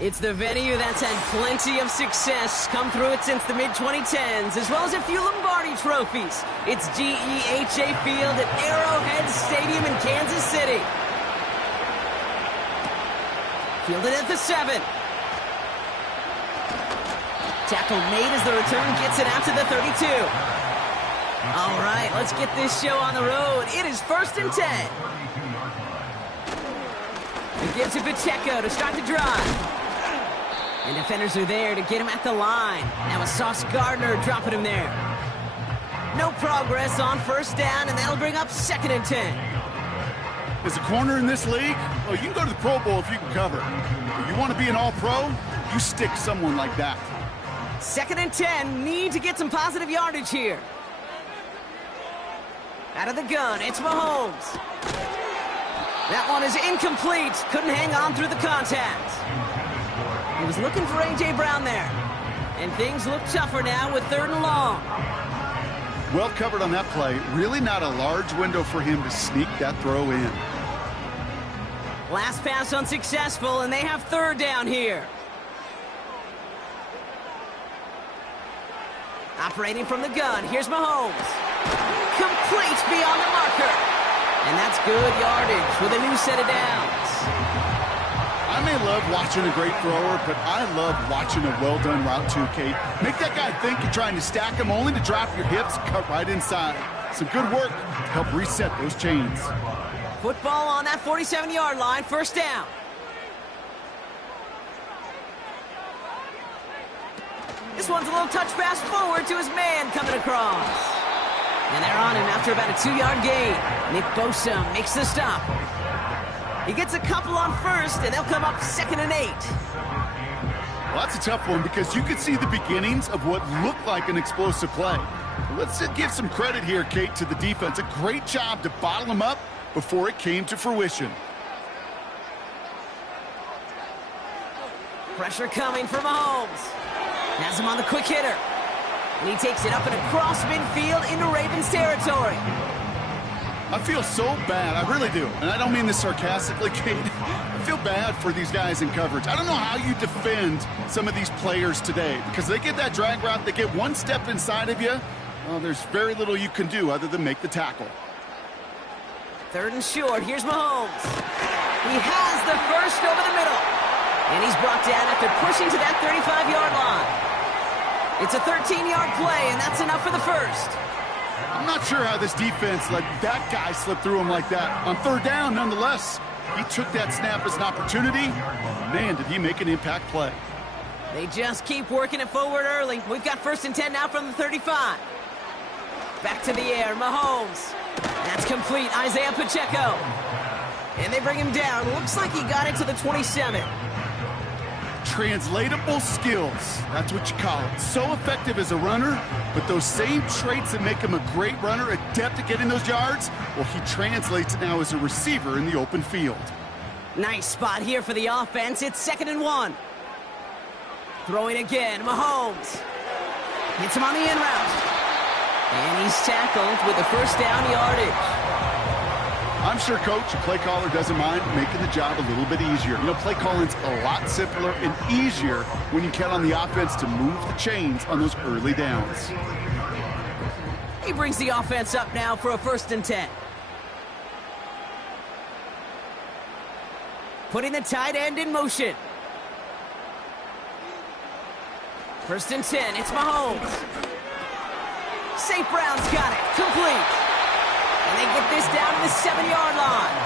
It's the venue that's had plenty of success come through it since the mid-2010s, as well as a few Lombardi trophies. It's GEHA Field at Arrowhead Stadium in Kansas City. Fielded at the 7. Tackle made as the return gets it out to the 32. All right, let's get this show on the road. It is 1st and 10. It gives to Pacheco to start the drive. And defenders are there to get him at the line. Now it's Sauce Gardner dropping him there. No progress on 1st down, and that'll bring up 2nd and 10. As a corner in this league, oh, you can go to the Pro Bowl if you can cover. If you want to be an all-pro, you stick someone like that. 2nd and 10, need to get some positive yardage here. Out of the gun, it's Mahomes. That one is incomplete. Couldn't hang on through the contact. He was looking for A.J. Brown there. And things look tougher now with 3rd and long. Well covered on that play. Really not a large window for him to sneak that throw in. Last pass unsuccessful, and they have 3rd down here. Operating from the gun, here's Mahomes. Complete beyond the marker. And that's good yardage with a new set of downs. I may love watching a great thrower, but I love watching a well-done route too, Kate. Make that guy think you're trying to stack him only to drop your hips, cut right inside. Some good work to help reset those chains. Football on that 47-yard line, 1st down. This one's a little touch pass forward to his man coming across. And they're on him after about a 2-yard gain. Nick Bosa makes the stop. He gets a couple on 1st, and they'll come up 2nd and 8. Well, that's a tough one because you could see the beginnings of what looked like an explosive play. Let's give some credit here, Kate, to the defense. A great job to bottle him up before it came to fruition. Pressure coming for Mahomes. Has him on the quick hitter. And he takes it up and across midfield into Ravens territory. I feel so bad. I really do. And I don't mean this sarcastically, Kate. I feel bad for these guys in coverage. I don't know how you defend some of these players today because they get that drag route, they get one step inside of you. Well, there's very little you can do other than make the tackle. 3rd and short. Here's Mahomes. He has the 1st over the middle. And he's brought down after pushing to that 35-yard line. It's a 13-yard play, and that's enough for the 1st. I'm not sure how this defense let that guy slip through him like that. On 3rd down, nonetheless, he took that snap as an opportunity. Man, did he make an impact play. They just keep working it forward early. We've got 1st and 10 now from the 35. Back to the air, Mahomes. That's complete, Isaiah Pacheco. And they bring him down. Looks like he got it to the 27. Translatable skills, that's what you call it. So effective as a runner, but those same traits that make him a great runner, adept at getting those yards, well, he translates it now as a receiver in the open field. Nice spot here for the offense. It's 2nd and 1. Throwing again, Mahomes. Hits him on the in route. And he's tackled with the 1st down yardage. I'm sure Coach, a play caller, doesn't mind making the job a little bit easier. You know, play calling's a lot simpler and easier when you count on the offense to move the chains on those early downs. He brings the offense up now for a 1st and 10. Putting the tight end in motion. 1st and 10, it's Mahomes. St. Brown's got it, complete. And they get this down to the 7-yard line.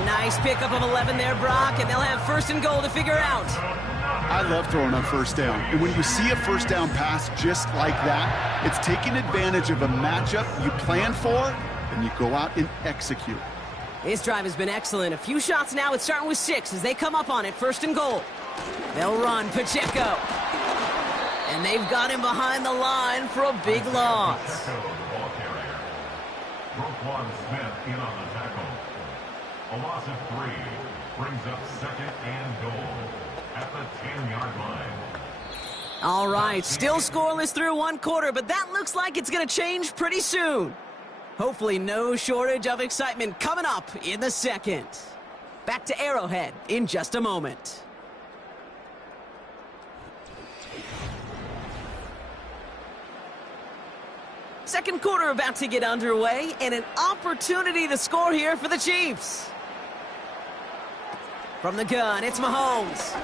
A nice pickup of 11 there, Brock, and they'll have 1st and goal to figure out. I love throwing on 1st down. And when you see a 1st down pass just like that, it's taking advantage of a matchup you plan for, and you go out and execute. This drive has been excellent. A few shots now. It's starting with 6 as they come up on it. 1st and goal. They'll run Pacheco. And they've got him behind the line for a big loss. Roquan Smith in on the tackle. A loss of 3 brings up 2nd and goal at the 10-yard line. All right, still scoreless through one quarter, but that looks like it's going to change pretty soon. Hopefully no shortage of excitement coming up in the second. Back to Arrowhead in just a moment. Second quarter about to get underway, and an opportunity to score here for the Chiefs. From the gun, it's Mahomes.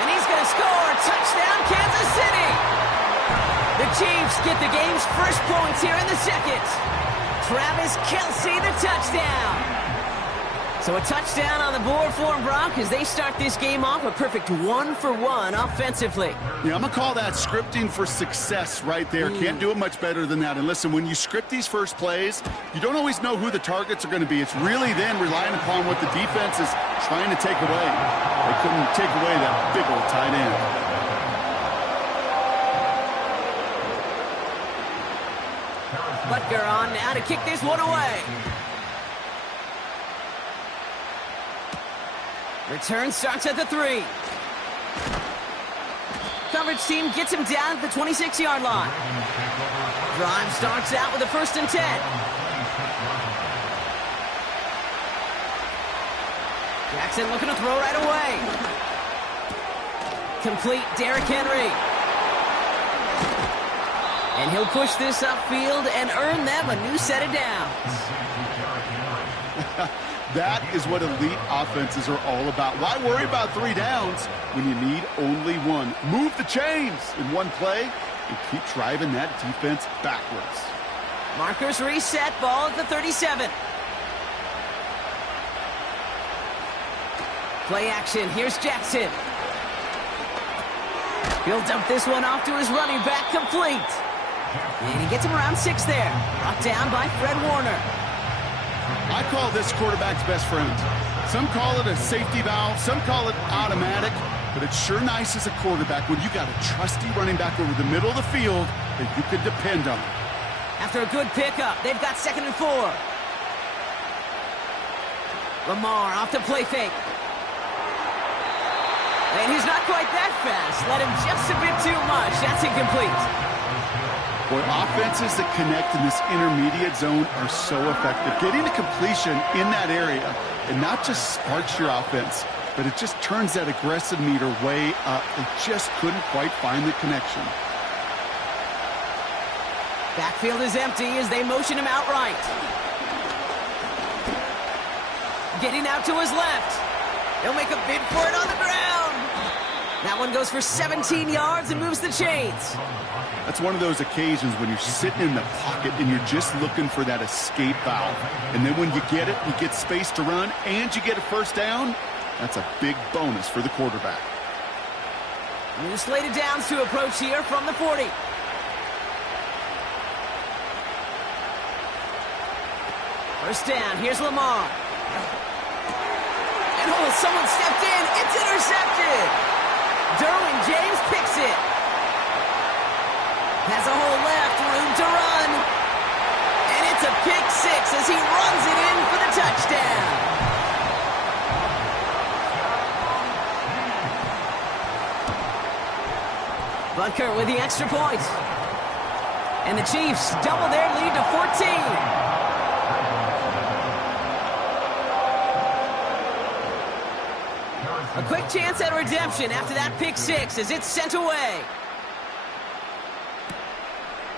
And he's going to score. Touchdown, Kansas City. The Chiefs get the game's first points here in the second. Travis Kelce, the touchdown. So a touchdown on the board for them, Brock, as they start this game off a perfect 1-for-1 offensively. Yeah, I'm going to call that scripting for success right there. Can't do it much better than that. And listen, when you script these first plays, you don't always know who the targets are going to be. It's really then relying upon what the defense is trying to take away. They couldn't take away that big old tight end. Butker on now to kick this one away. Return starts at the 3. Coverage team gets him down at the 26-yard line. Drive starts out with a 1st and 10. Jackson looking to throw right away. Complete, Derrick Henry. And he'll push this upfield and earn them a new set of downs. That is what elite offenses are all about. Why worry about 3 downs when you need only 1? Move the chains in one play and keep driving that defense backwards. Markers reset, ball at the 37. Play action, here's Jackson. He'll dump this one off to his running back, complete. And he gets him around 6 there. Brought down by Fred Warner. I call this quarterback's best friend. Some call it a safety valve, some call it automatic, but it's sure nice as a quarterback when you got a trusty running back over the middle of the field that you can depend on. After a good pickup, they've got 2nd and 4. Lamar off the play fake. And he's not quite that fast. Let him just a bit too much. That's incomplete. Boy, offenses that connect in this intermediate zone are so effective. Getting a completion in that area, and not just sparks your offense, but it just turns that aggressive meter way up. They just couldn't quite find the connection. Backfield is empty as they motion him out right. Getting out to his left. He'll make a bid for it on the ground. That one goes for 17 yards and moves the chains. That's one of those occasions when you're sitting in the pocket and you're just looking for that escape valve. And then when you get it, you get space to run, and you get a 1st down. That's a big bonus for the quarterback. New slate of downs to approach here from the 40. First down, here's Lamar. And someone stepped in. It's intercepted. Derwin James picks it. Has a hole left, room to run. And it's a pick 6 as he runs it in for the touchdown. Butker with the extra point. And the Chiefs double their lead to 14. A quick chance at redemption after that pick 6 as it's sent away.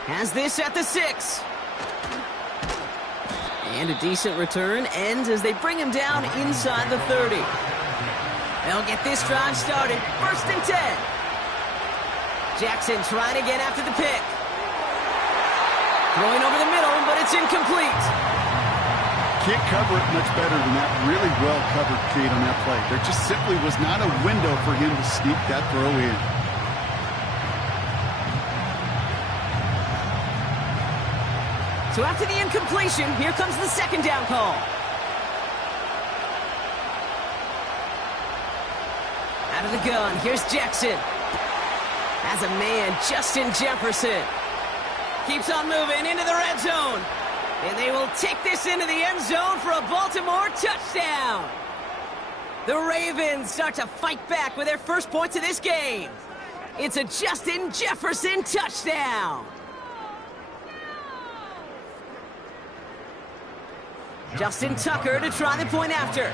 Has this at the 6. And a decent return ends as they bring him down inside the 30. They'll get this drive started. 1st and 10. Jackson trying to get after the pick. Throwing over the middle, but it's incomplete. Can't cover it much better than that. Really well covered, Kate, on that play. There just simply was not a window for him to sneak that throw in. So after the incompletion, here comes the 2nd down call. Out of the gun, here's Jackson. Has a man, Justin Jefferson. Keeps on moving into the red zone. And they will take this into the end zone for a Baltimore touchdown. The Ravens start to fight back with their first points of this game. It's a Justin Jefferson touchdown. Justin Tucker to try the point after.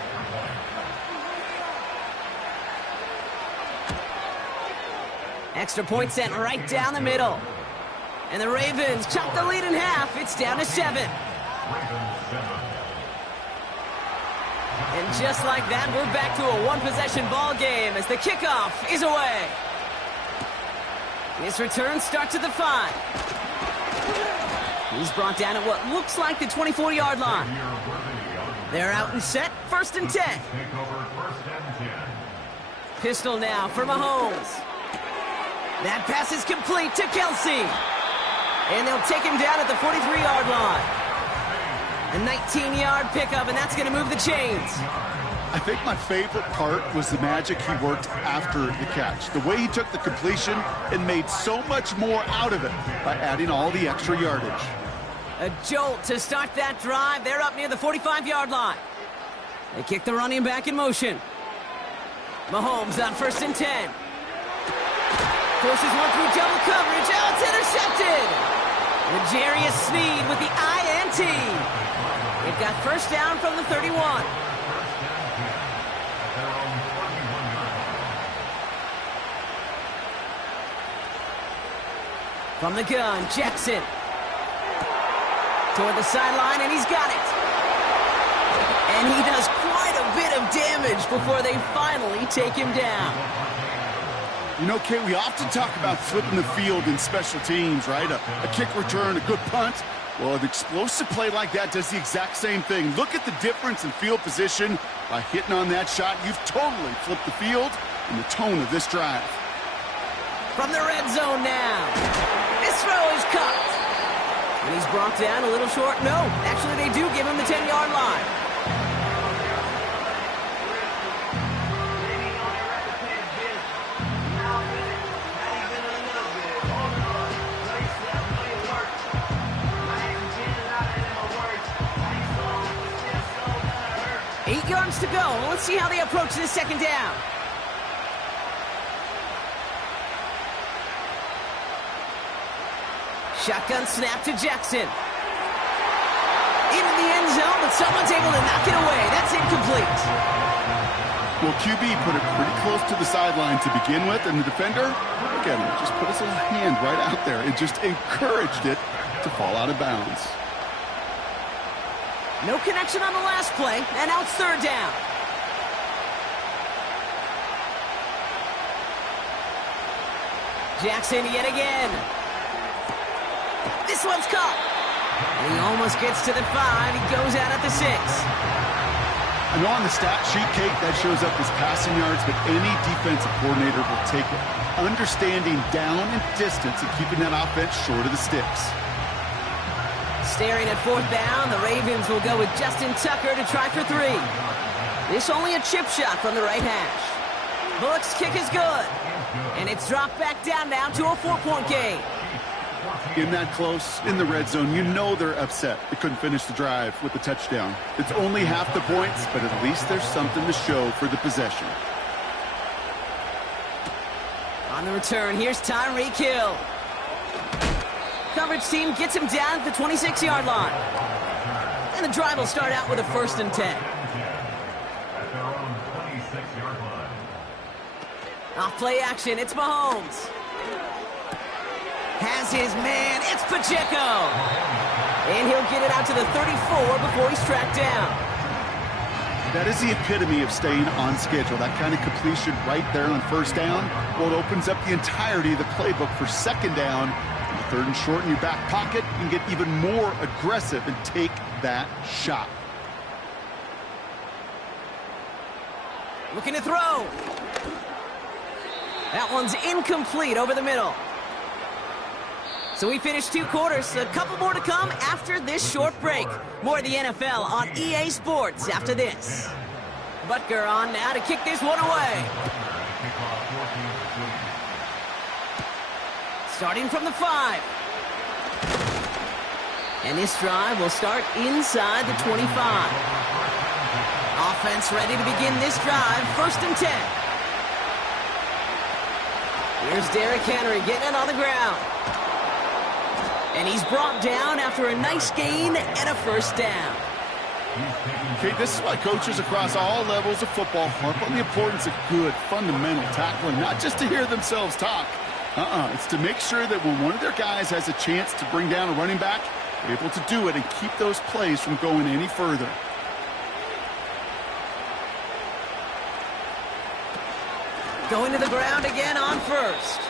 Extra point sent right down the middle. And the Ravens chop the lead in half. It's down to 7. And just like that, we're back to a one-possession ball game as the kickoff is away. His return starts at the 5. He's brought down at what looks like the 24-yard line. They're out and set, 1st and 10. Pistol now for Mahomes. That pass is complete to Kelsey. And they'll take him down at the 43-yard line. A 19-yard pickup, and that's going to move the chains. I think my favorite part was the magic he worked after the catch. The way he took the completion and made so much more out of it by adding all the extra yardage. A jolt to start that drive. They're up near the 45-yard line. They kick the running back in motion. Mahomes on 1st and 10. Forces one through double coverage. Oh, it's intercepted. L'Jarius Sneed with the INT. They've got 1st down from the 31. From the gun, Jackson. Toward the sideline, and he's got it. And he does quite a bit of damage before they finally take him down. You know, Kate, we often talk about flipping the field in special teams, right? A kick return, a good punt. Well, an explosive play like that does the exact same thing. Look at the difference in field position. By hitting on that shot, you've totally flipped the field and the tone of this drive. From the red zone now. This throw is caught. And he's brought down a little short. No, actually they do give him the 10-yard line. Eight yards to go. Let's see how they approach this 2nd down. Shotgun snap to Jackson. Into the end zone, but someone's able to knock it away. That's incomplete. Well, QB put it pretty close to the sideline to begin with, and the defender, look at him, just put his little hand right out there and just encouraged it to fall out of bounds. No connection on the last play, and now it's 3rd down. Jackson yet again. This one's caught. And he almost gets to the 5. He goes out at the 6. I know on the stat sheet, Kate, that shows up as passing yards, but any defensive coordinator will take it. Understanding down and distance and keeping that offense short of the sticks. Staring at 4th down, the Ravens will go with Justin Tucker to try for 3. This only a chip shot from the right hash. Bullock's kick is good. And it's dropped back down now to a 4-point game. In that close, in the red zone, you know they're upset. They couldn't finish the drive with the touchdown. It's only half the points, but at least there's something to show for the possession. On the return, here's Tyreek Hill. Coverage team gets him down at the 26-yard line. And the drive will start out with a 1st and 10. Off play action, it's Mahomes. Has his man, it's Pacheco. And he'll get it out to the 34 before he's tracked down. That is the epitome of staying on schedule. That kind of completion right there on 1st down. Well, it opens up the entirety of the playbook for 2nd down. 3rd and short in your back pocket, you can get even more aggressive and take that shot. Looking to throw. That one's incomplete over the middle. So we finished 2 quarters. A couple more to come after this short break. More of the NFL on EA Sports after this. Butker on now to kick this one away. Starting from the 5. And this drive will start inside the 25. Offense ready to begin this drive. 1st and 10. Here's Derrick Henry getting it on the ground. And he's brought down after a nice gain and a first down. Okay, this is why coaches across all levels of football harp on the importance of good, fundamental tackling, not just to hear themselves talk. It's to make sure that when one of their guys has a chance to bring down a running back, they're able to do it and keep those plays from going any further. Going to the ground again on first.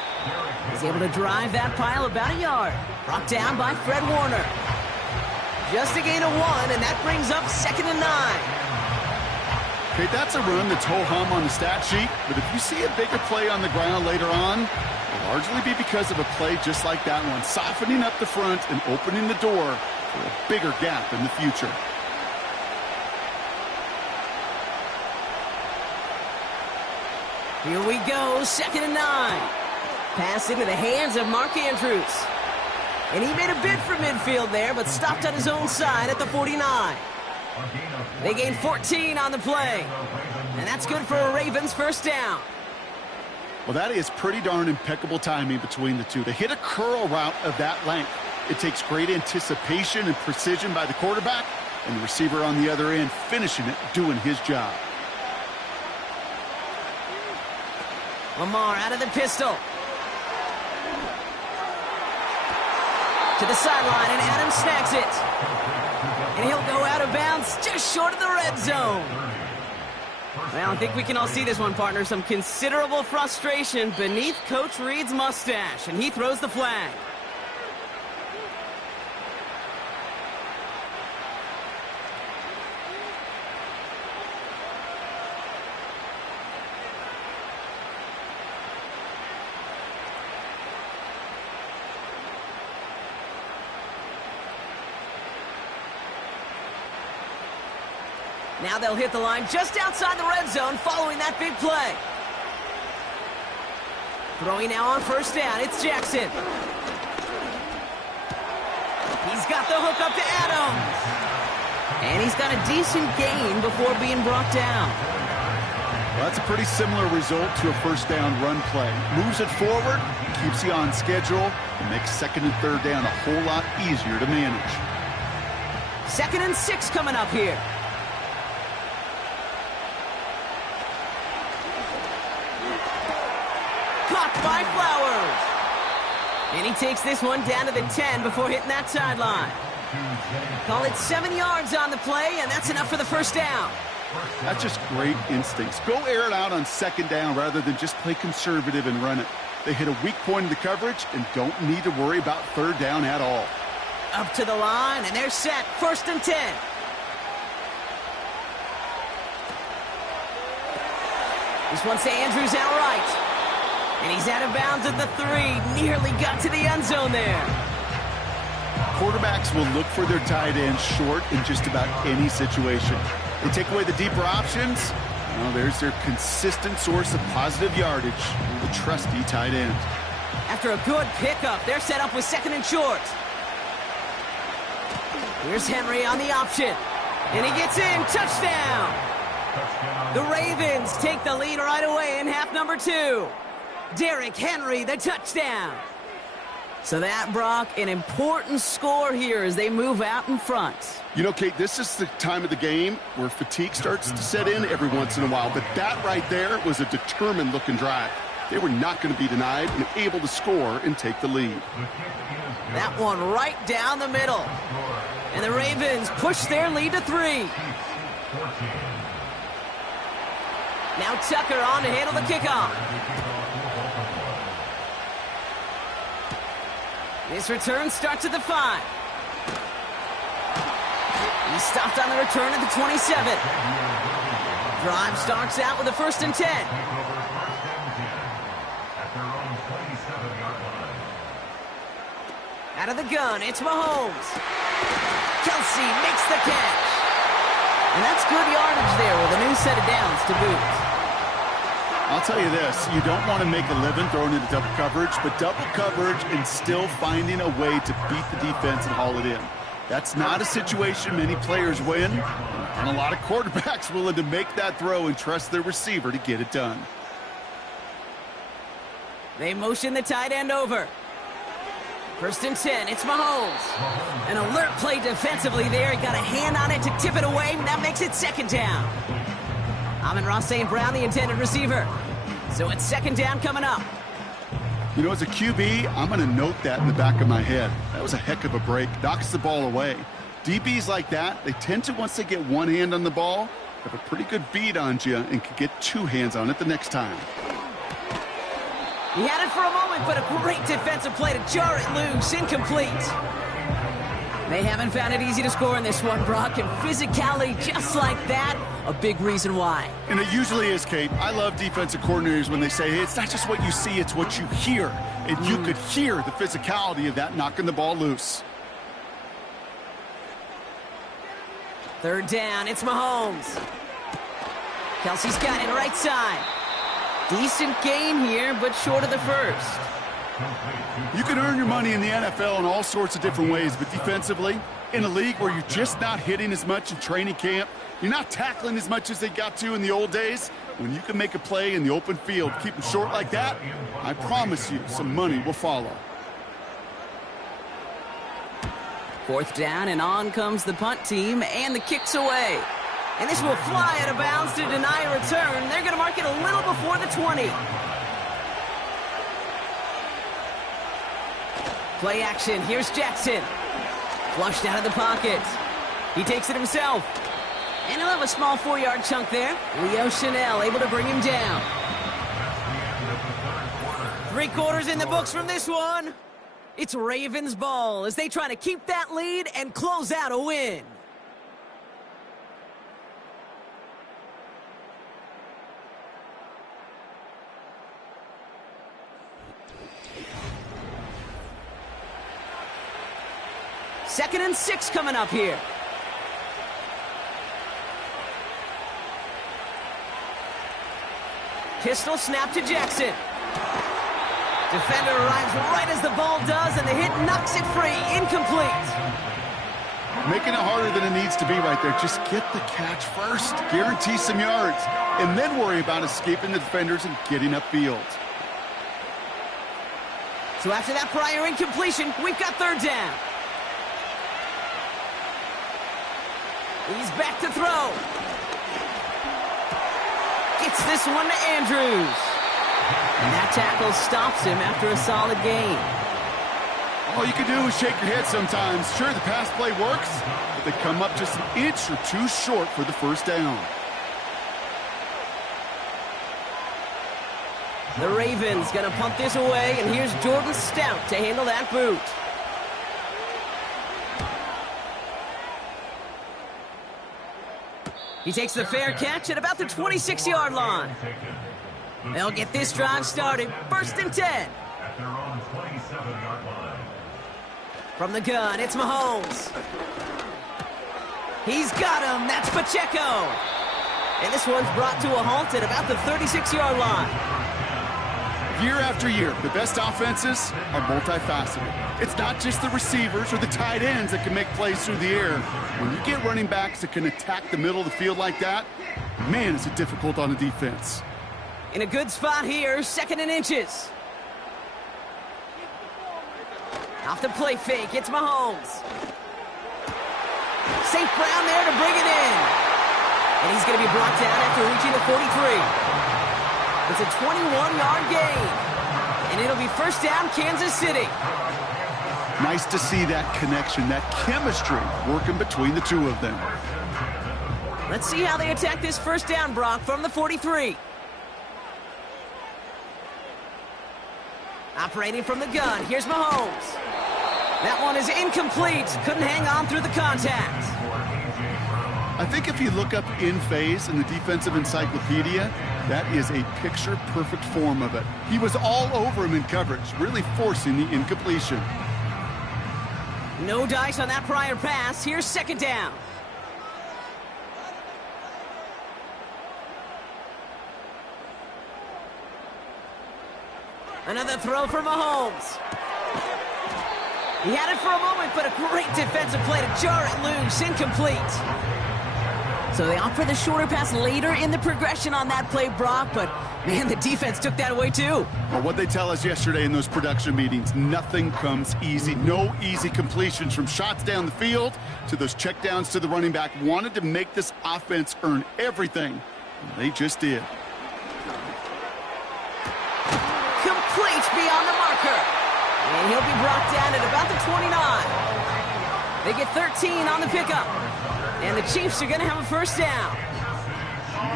He's able to drive that pile about a yard. Brought down by Fred Warner. Just a gain of 1, and that brings up 2nd and 9. Okay, that's a run that's ho-hum on the stat sheet, but if you see a bigger play on the ground later on, it'll largely be because of a play just like that one, softening up the front and opening the door for a bigger gap in the future. Here we go, 2nd and 9. Pass into the hands of Mark Andrews. And he made a bid for midfield there, but stopped on his own side at the 49. They gained 14 on the play. And that's good for a Ravens first down. Well, that is pretty darn impeccable timing between the two. They hit a curl route of that length. It takes great anticipation and precision by the quarterback, and the receiver on the other end finishing it, doing his job. Lamar out of the pistol. To the sideline, and Adams snags it. And he'll go out of bounds just short of the red zone. Well, I think we can all see this one, partner. Some considerable frustration beneath Coach Reed's mustache, and he throws the flag. Now they'll hit the line just outside the red zone following that big play. Throwing now on first down, it's Jackson. He's got the hook up to Adams. And he's got a decent gain before being brought down. Well, that's a pretty similar result to a first down run play. Moves it forward, keeps you on schedule, and makes 2nd and 3rd down a whole lot easier to manage. 2nd and 6 coming up here. By Flowers. And he takes this one down to the 10 before hitting that sideline. Call it 7 yards on the play, and that's enough for the first down. That's just great instincts. Go air it out on 2nd down rather than just play conservative and run it. They hit a weak point in the coverage and don't need to worry about 3rd down at all. Up to the line, and they're set. 1st and 10. This one's to Andrews outright. And he's out of bounds at the 3. Nearly got to the end zone there. Quarterbacks will look for their tight end short in just about any situation. They take away the deeper options. Well, there's their consistent source of positive yardage, the trusty tight end. After a good pickup, they're set up with 2nd and short. Here's Henry on the option. And he gets in. Touchdown. The Ravens take the lead right away in half number 2. Derrick Henry, the touchdown. So that, Brock, an important score here as they move out in front. You know, Kate, this is the time of the game where fatigue starts to set in every once in a while. But that right there was a determined-looking drive. They were not going to be denied and able to score and take the lead. That one right down the middle. And the Ravens push their lead to 3. Now Tucker on to handle the kickoff. This return starts at the 5. He stopped on the return at the 27. Drive starts out with a 1st and 10. Out of the gun, it's Mahomes. Kelsey makes the catch. And that's good yardage there with a new set of downs to boot. I'll tell you this, you don't want to make a living throwing into double coverage, but double coverage and still finding a way to beat the defense and haul it in. That's not a situation many players win, and a lot of quarterbacks willing to make that throw and trust their receiver to get it done. They motion the tight end over. First and 10, it's Mahomes. An alert play defensively there. He got a hand on it to tip it away, and that makes it second down. Amon-Ra St. Brown, the intended receiver. So it's second down coming up. You know, as a QB, I'm going to note that in the back of my head. That was a heck of a break. Knocks the ball away. DBs like that, they tend to, once they get one hand on the ball, have a pretty good beat on you and can get two hands on it the next time. He had it for a moment, but a great defensive play to jar it loose. Incomplete. They haven't found it easy to score in this one, Brock, and physicality just like that, a big reason why. And it usually is, Kate. I love defensive coordinators when they say, hey, it's not just what you see, it's what you hear. And you could hear the physicality of that knocking the ball loose. Third down, it's Mahomes. Kelsey's got it right side. Decent gain here, but short of the first. You can earn your money in the NFL in all sorts of different ways, but defensively, in a league where you're just not hitting as much in training camp, you're not tackling as much as they got to in the old days, when you can make a play in the open field, keep them short like that, I promise you some money will follow. Fourth down, and on comes the punt team, and the kick's away. And this will fly out of bounds to deny a return. They're going to mark it a little before the 20. Play action. Here's Jackson. Flushed out of the pocket. He takes it himself. And he'll have a small 4-yard chunk there. Leo Chanel able to bring him down. 3 quarters in the books from this one. It's Ravens ball as they try to keep that lead and close out a win. Second and 6 coming up here. Pistol snap to Jackson. Defender arrives right as the ball does, and the hit knocks it free. Incomplete. Making it harder than it needs to be right there. Just get the catch first. Guarantee some yards. And then worry about escaping the defenders and getting upfield. So after that prior incompletion, we've got third down. He's back to throw. Gets this one to Andrews. And that tackle stops him after a solid gain. All you can do is shake your head sometimes. Sure, the pass play works, but they come up just an inch or two short for the first down. The Ravens going to punt this away, and here's Jordan Stout to handle that boot. He takes the fair catch at about the 26-yard line. They'll get this drive started. First and 10. At their own 27-yard line. From the gun, it's Mahomes. He's got him. That's Pacheco. And this one's brought to a halt at about the 36-yard line. Year after year, the best offenses are multifaceted. It's not just the receivers or the tight ends that can make plays through the air. When you get running backs that can attack the middle of the field like that, man, is it difficult on a defense. In a good spot here, second and inches. Off the play fake, it's Mahomes. St. Brown there to bring it in. And he's going to be brought down after reaching the 43. It's a 21-yard gain. And it'll be first down, Kansas City. Nice to see that connection, that chemistry working between the two of them. Let's see how they attack this first down, Brock, from the 43. Operating from the gun, here's Mahomes. That one is incomplete. Couldn't hang on through the contact. I think if you look up in phase in the defensive encyclopedia, that is a picture-perfect form of it. He was all over him in coverage, really forcing the incompletion. No dice on that prior pass. Here's second down. Another throw for Mahomes. He had it for a moment, but a great defensive play to jar it loose. Incomplete. So they opt for the shorter pass later in the progression on that play, Brock, but Man, the defense took that away too. Well, what they tell us yesterday in those production meetings, nothing comes easy. No easy completions from shots down the field to those checkdowns to the running back. Wanted to make this offense earn everything. And they just did. Complete beyond the marker. And he'll be brought down at about the 29. They get 13 on the pickup. And the Chiefs are going to have a first down.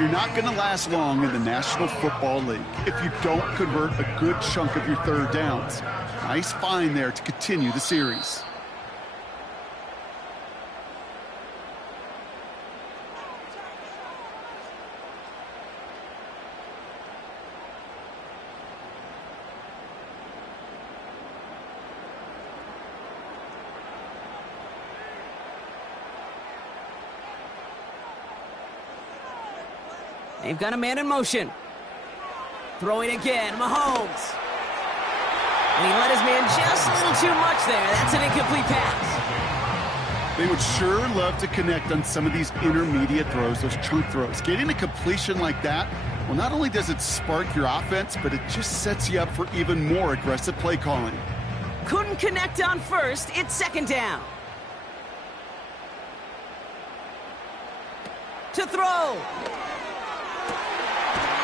You're not going to last long in the National Football League if you don't convert a good chunk of your third downs. Nice find there to continue the series. They've got a man in motion. Throwing again, Mahomes. And he let his man just a little too much there. That's an incomplete pass. They would sure love to connect on some of these intermediate throws, those chunk throws. Getting a completion like that, well, not only does it spark your offense, but it just sets you up for even more aggressive play calling. Couldn't connect on first. It's second down. To throw.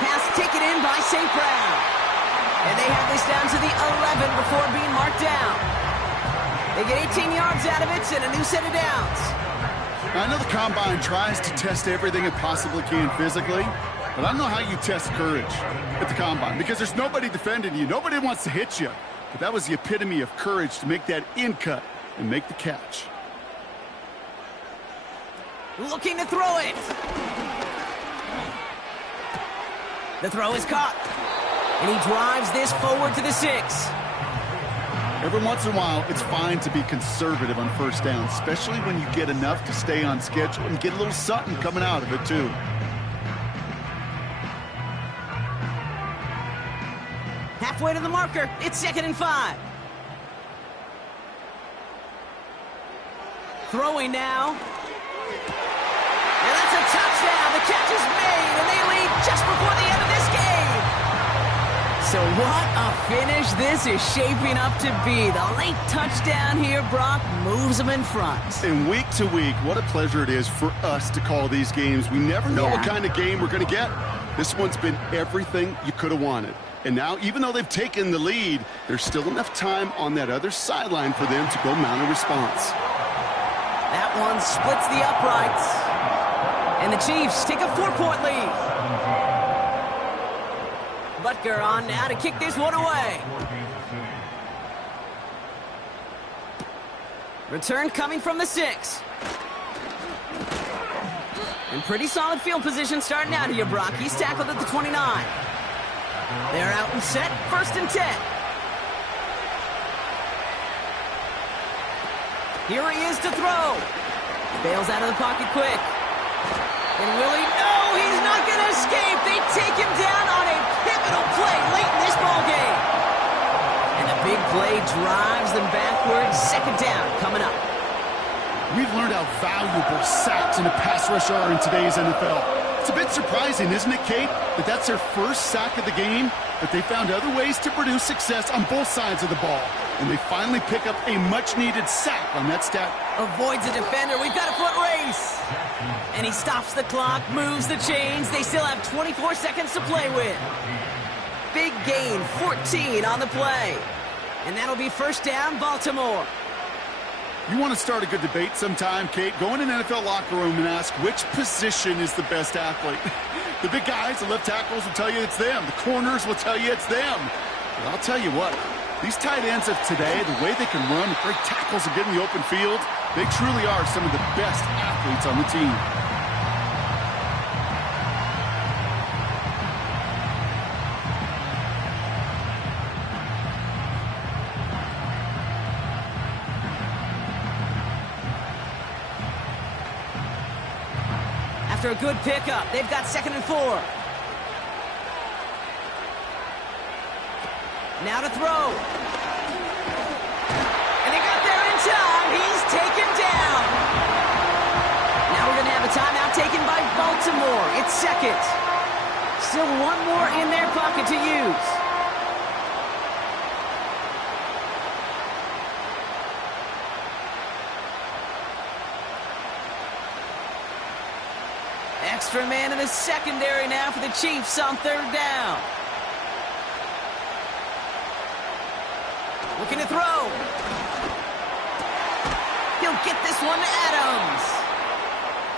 Pass taken in by St. Brown. And they have this down to the 11 before being marked down. They get 18 yards out of it and a new set of downs. I know the Combine tries to test everything it possibly can physically, but I don't know how you test courage at the Combine because there's nobody defending you. Nobody wants to hit you. But that was the epitome of courage to make that in cut and make the catch. Looking to throw it. The throw is caught. And he drives this forward to the 6. Every once in a while, it's fine to be conservative on first down, especially when you get enough to stay on schedule and get a little something coming out of it, too. Halfway to the marker. It's 2nd and 5. Throwing now. And that's a touchdown. The catch is made, and they lead just before the end of this game. So what a finish this is shaping up to be. The late touchdown here, Brock, moves them in front. And week to week, what a pleasure it is for us to call these games. We never know what kind of game we're going to get. This one's been everything you could have wanted. And now, even though they've taken the lead, there's still enough time on that other sideline for them to go mount a response. That one splits the uprights. And the Chiefs take a 4-point lead. Butker on now to kick this one away. Return coming from the 6. And pretty solid field position starting out here, Brock. He's tackled at the 29. They're out and set, 1st and 10. Here he is to throw. Bails out of the pocket quick. And will he? No, he's not going to escape. They take him down on a pivotal play late in this ball game. And the big play drives them backwards. 2nd down coming up. We've learned how valuable sacks in a pass rush are in today's NFL. It's a bit surprising, isn't it, Kate, that that's their first sack of the game, but they found other ways to produce success on both sides of the ball. And they finally pick up a much-needed sack on that stat. Avoids a defender. We've got a foot race. And he stops the clock, moves the chains. They still have 24 seconds to play with. Big gain, 14 on the play. And that'll be 1st down, Baltimore. You want to start a good debate sometime, Kate? Go in an NFL locker room and ask which position is the best athlete. The big guys, the left tackles will tell you it's them. The corners will tell you it's them. But I'll tell you what, these tight ends of today, the way they can run, great tackles and get in the open field, they truly are some of the best athletes on the team. After a good pickup, they've got 2nd and 4. Now to throw. And they got there in time. He's taken down. Now we're going to have a timeout taken by Baltimore. It's 2nd. still one more in their pocket to use. Extra man in the secondary now for the Chiefs on third down. Looking to throw. He'll get this one to Adams.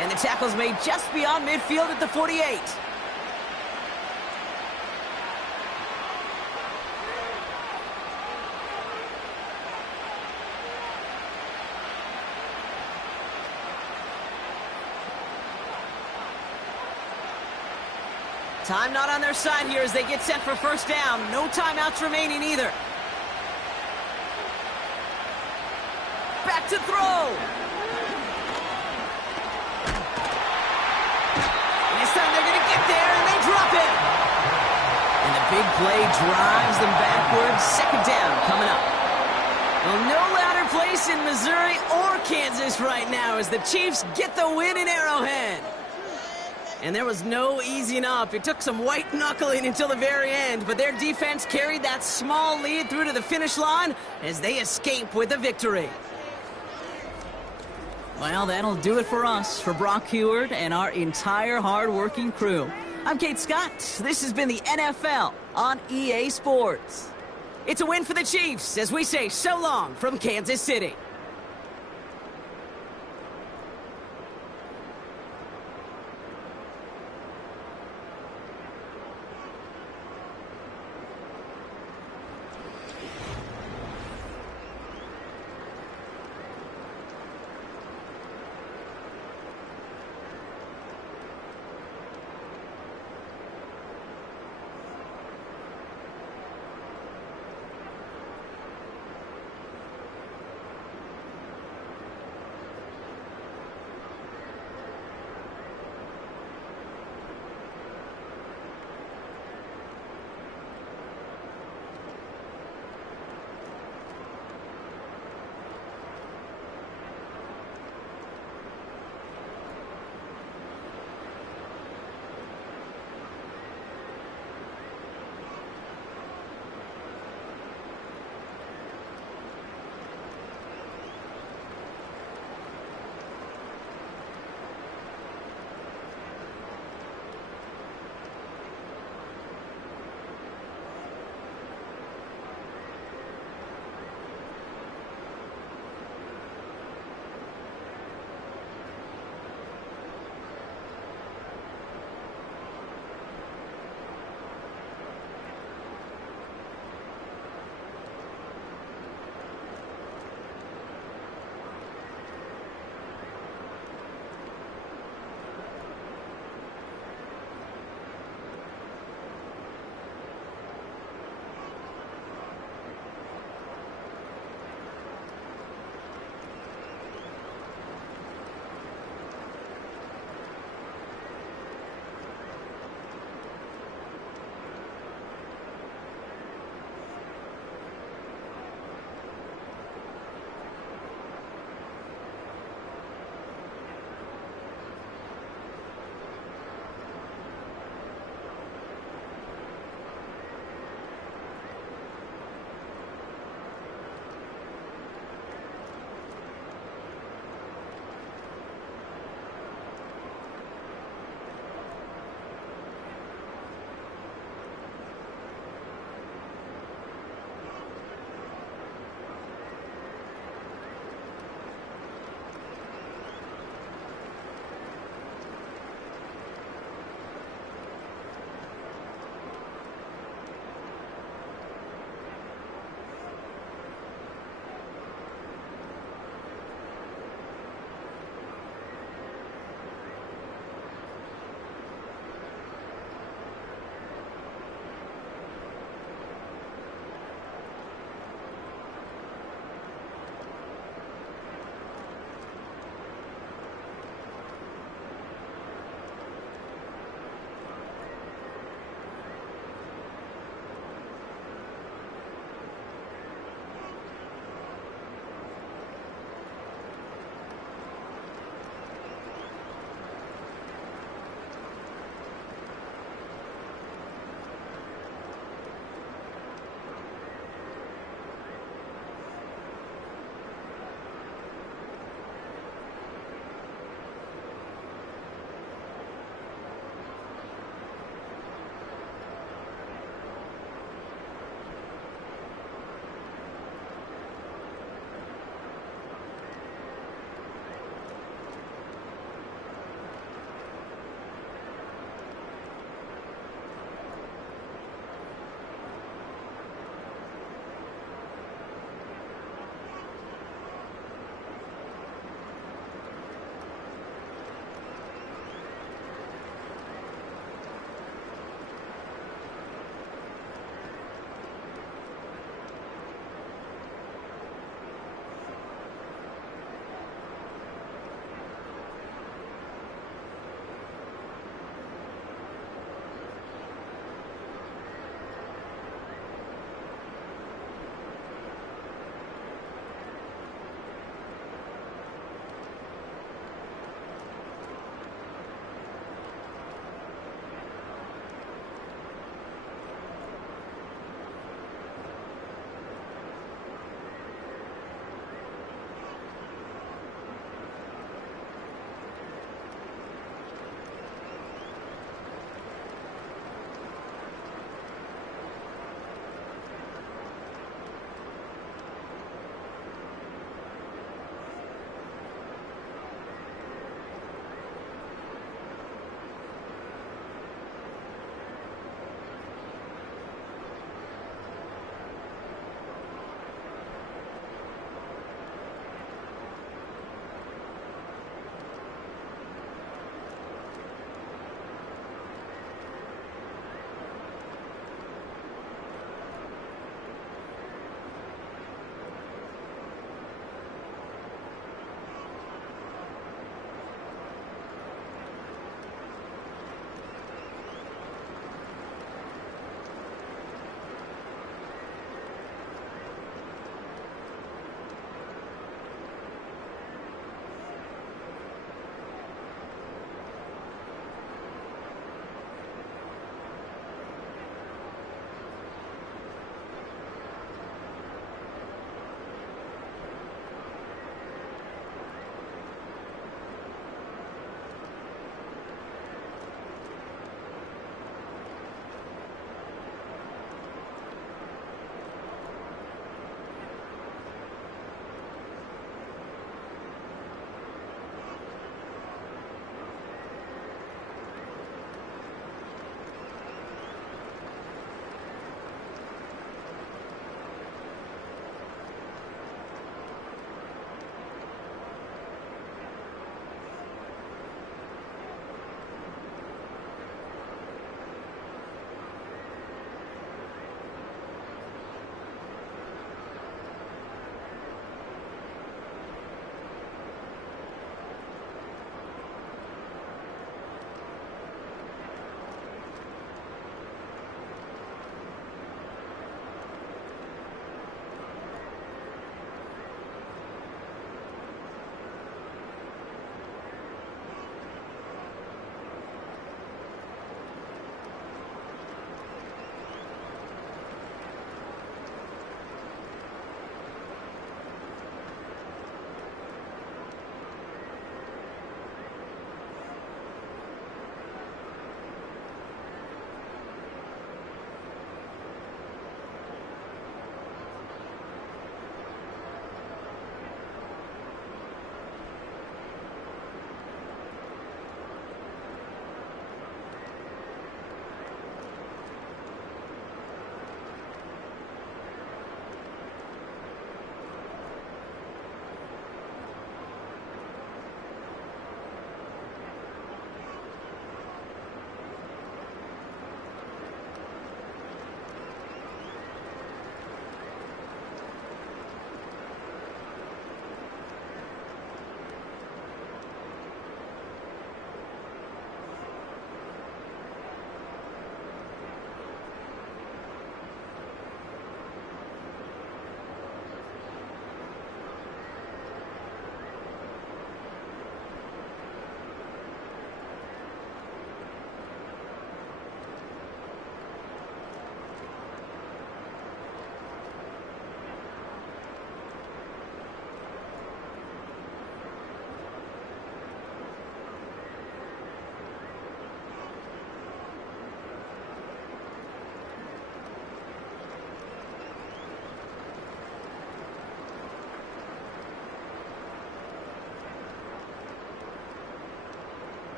And the tackle's made just beyond midfield at the 48. Time not on their side here as they get set for first down. No timeouts remaining either. Back to throw. And this time they're going to get there, and they drop it. And the big play drives them backwards. Second down coming up. Well, no louder place in Missouri or Kansas right now as the Chiefs get the win in Arrowhead. And there was no easing up. It took some white knuckling until the very end, but their defense carried that small lead through to the finish line as they escape with a victory. Well, that'll do it for us, for Brock Huard and our entire hard-working crew. I'm Kate Scott. This has been the NFL on EA Sports. It's a win for the Chiefs as we say so long from Kansas City.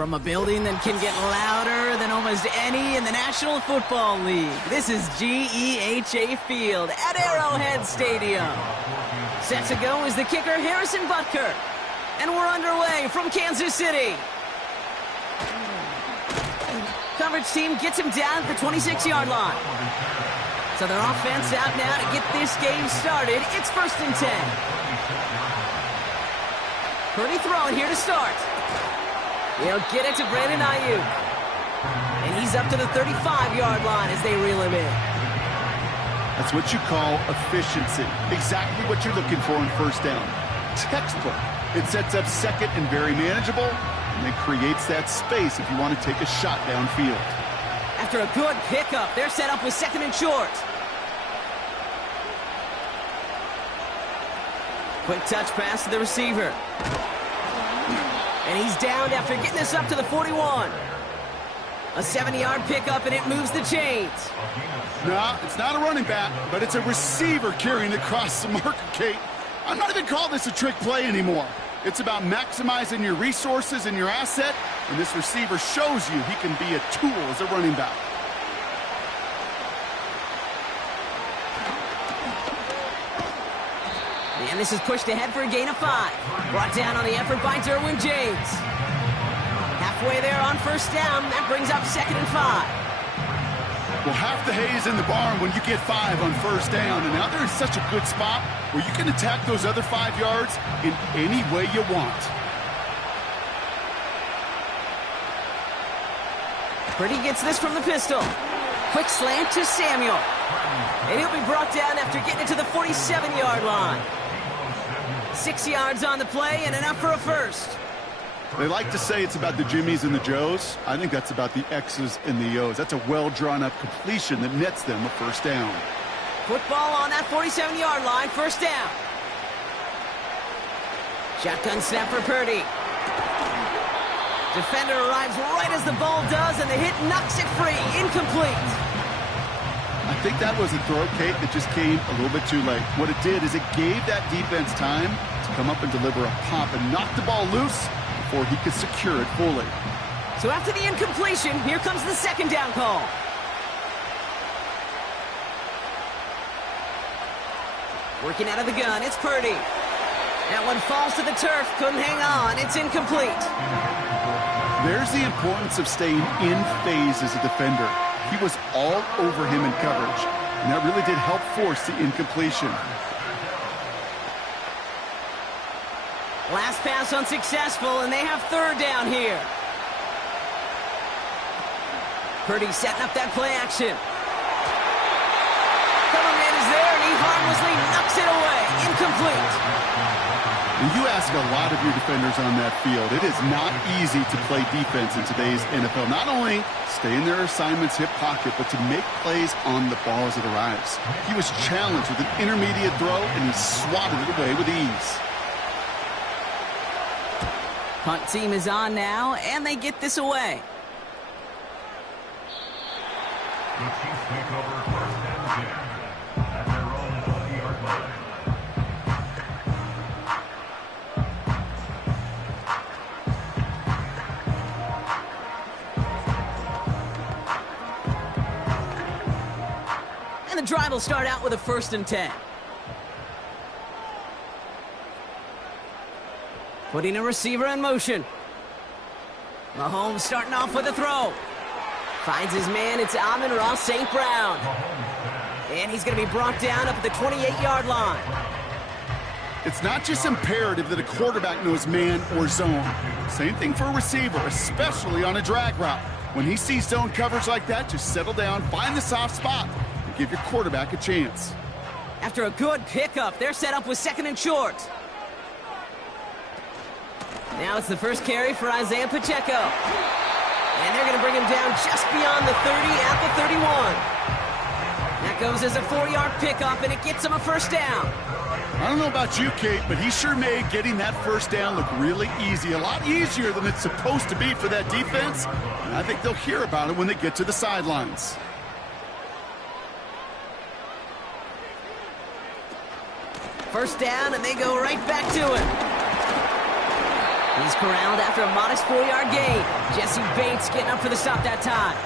From a building that can get louder than almost any in the National Football League, this is GEHA Field at Arrowhead Stadium. Set to go is the kicker, Harrison Butker. And we're underway from Kansas City. Coverage team gets him down at the 26-yard line. So their offense out now to get this game started. It's 1st and 10. Purdy throwing here to start. He'll get it to Brandon Ayuk. And he's up to the 35-yard line as they reel him in. That's what you call efficiency. Exactly what you're looking for in 1st down. Textbook. It sets up 2nd and very manageable, and it creates that space if you want to take a shot downfield. After a good pickup, they're set up with 2nd and short. Quick touch pass to the receiver. And he's downed after getting this up to the 41. A 70-yard pickup, and it moves the chains. No, it's not a running back, but it's a receiver carrying across the marker, Kate. I'm not even calling this a trick play anymore. It's about maximizing your resources and your asset, and this receiver shows you he can be a tool as a running back. And this is pushed ahead for a gain of 5. Brought down on the effort by Derwin James. Halfway there on 1st down. That brings up 2nd and 5. Well, half the hay is in the barn when you get 5 on 1st down. And now they're in such a good spot where you can attack those other 5 yards in any way you want. Purdy gets this from the pistol. Quick slant to Samuel. And he'll be brought down after getting it to the 47-yard line. 6 yards on the play and enough for a 1st. They like to say it's about the Jimmies and the Joes. I think that's about the X's and the O's. That's a well-drawn-up completion that nets them a 1st down. Football on that 47-yard line, 1st down. Shotgun snap for Purdy. Defender arrives right as the ball does, and the hit knocks it free. Incomplete. I think that was a throw, Kate, that just came a little bit too late. What it did is it gave that defense time to come up and deliver a pop and knock the ball loose before he could secure it fully. So after the incompletion, here comes the 2nd down call. Working out of the gun, it's Purdy. That one falls to the turf, couldn't hang on, it's incomplete. There's the importance of staying in phase as a defender. He was all over him in coverage, and that really did help force the incompletion. Last pass unsuccessful, and they have 3rd down here. Purdy setting up that play action. Coverman is there, and he harmlessly knocks it away. Incomplete. And you ask a lot of your defenders on that field. It is not easy to play defense in today's NFL. Not only stay in their assignment's hip pocket, but to make plays on the ball as it arrives. He was challenged with an intermediate throw, and he swatted it away with ease. Punt team is on now, and they get this away. The Chiefs take over 1st and 10 at their own 20-yard line. And the drive will start out with a 1st and 10. Putting a receiver in motion. Mahomes starting off with a throw. Finds his man, it's Amon-Ra St. Brown. And he's going to be brought down up at the 28-yard line. It's not just imperative that a quarterback knows man or zone. Same thing for a receiver, especially on a drag route. When he sees zone coverage like that, just settle down, find the soft spot, and give your quarterback a chance. After a good pickup, they're set up with 2nd and short. Now it's the 1st carry for Isaiah Pacheco. And they're going to bring him down just beyond the 30 at the 31. That goes as a 4-yard pickup, and it gets him a 1st down. I don't know about you, Kate, but he sure made getting that 1st down look really easy. A lot easier than it's supposed to be for that defense. And I think they'll hear about it when they get to the sidelines. First down, and they go right back to it. He's corralled after a modest 4-yard gain. Jesse Bates getting up for the stop that time.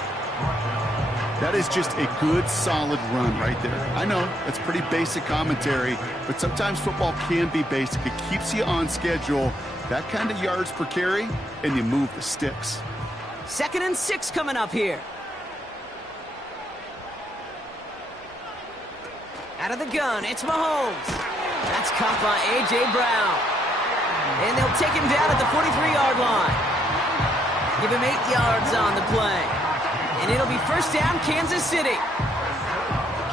That is just a good, solid run right there. I know, that's pretty basic commentary, but sometimes football can be basic. It keeps you on schedule, that kind of yards per carry, and you move the sticks. 2nd and 6 coming up here. Out of the gun, it's Mahomes. That's caught by A.J. Brown. And they'll take him down at the 43-yard line. Give him 8 yards on the play. And it'll be 1st down, Kansas City.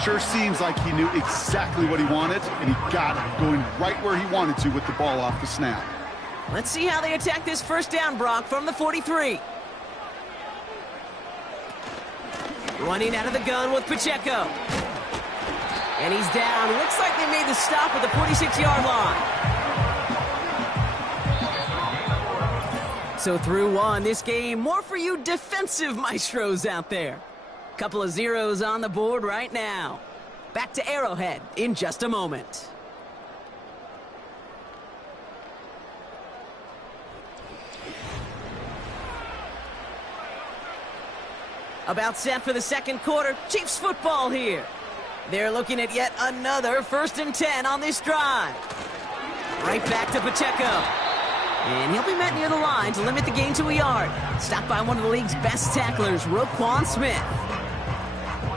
Sure seems like he knew exactly what he wanted, and he got it, going right where he wanted to with the ball off the snap. Let's see how they attack this 1st down, Brock, from the 43. Running out of the gun with Pacheco. And he's down. Looks like they made the stop at the 46-yard line. So through one, this game, more for you defensive maestros out there. Couple of zeros on the board right now. Back to Arrowhead in just a moment. About set for the 2nd quarter. Chiefs football here. They're looking at yet another 1st and 10 on this drive. Right back to Pacheco. And he'll be met near the line to limit the gain to a yard. Stopped by one of the league's best tacklers, Roquan Smith.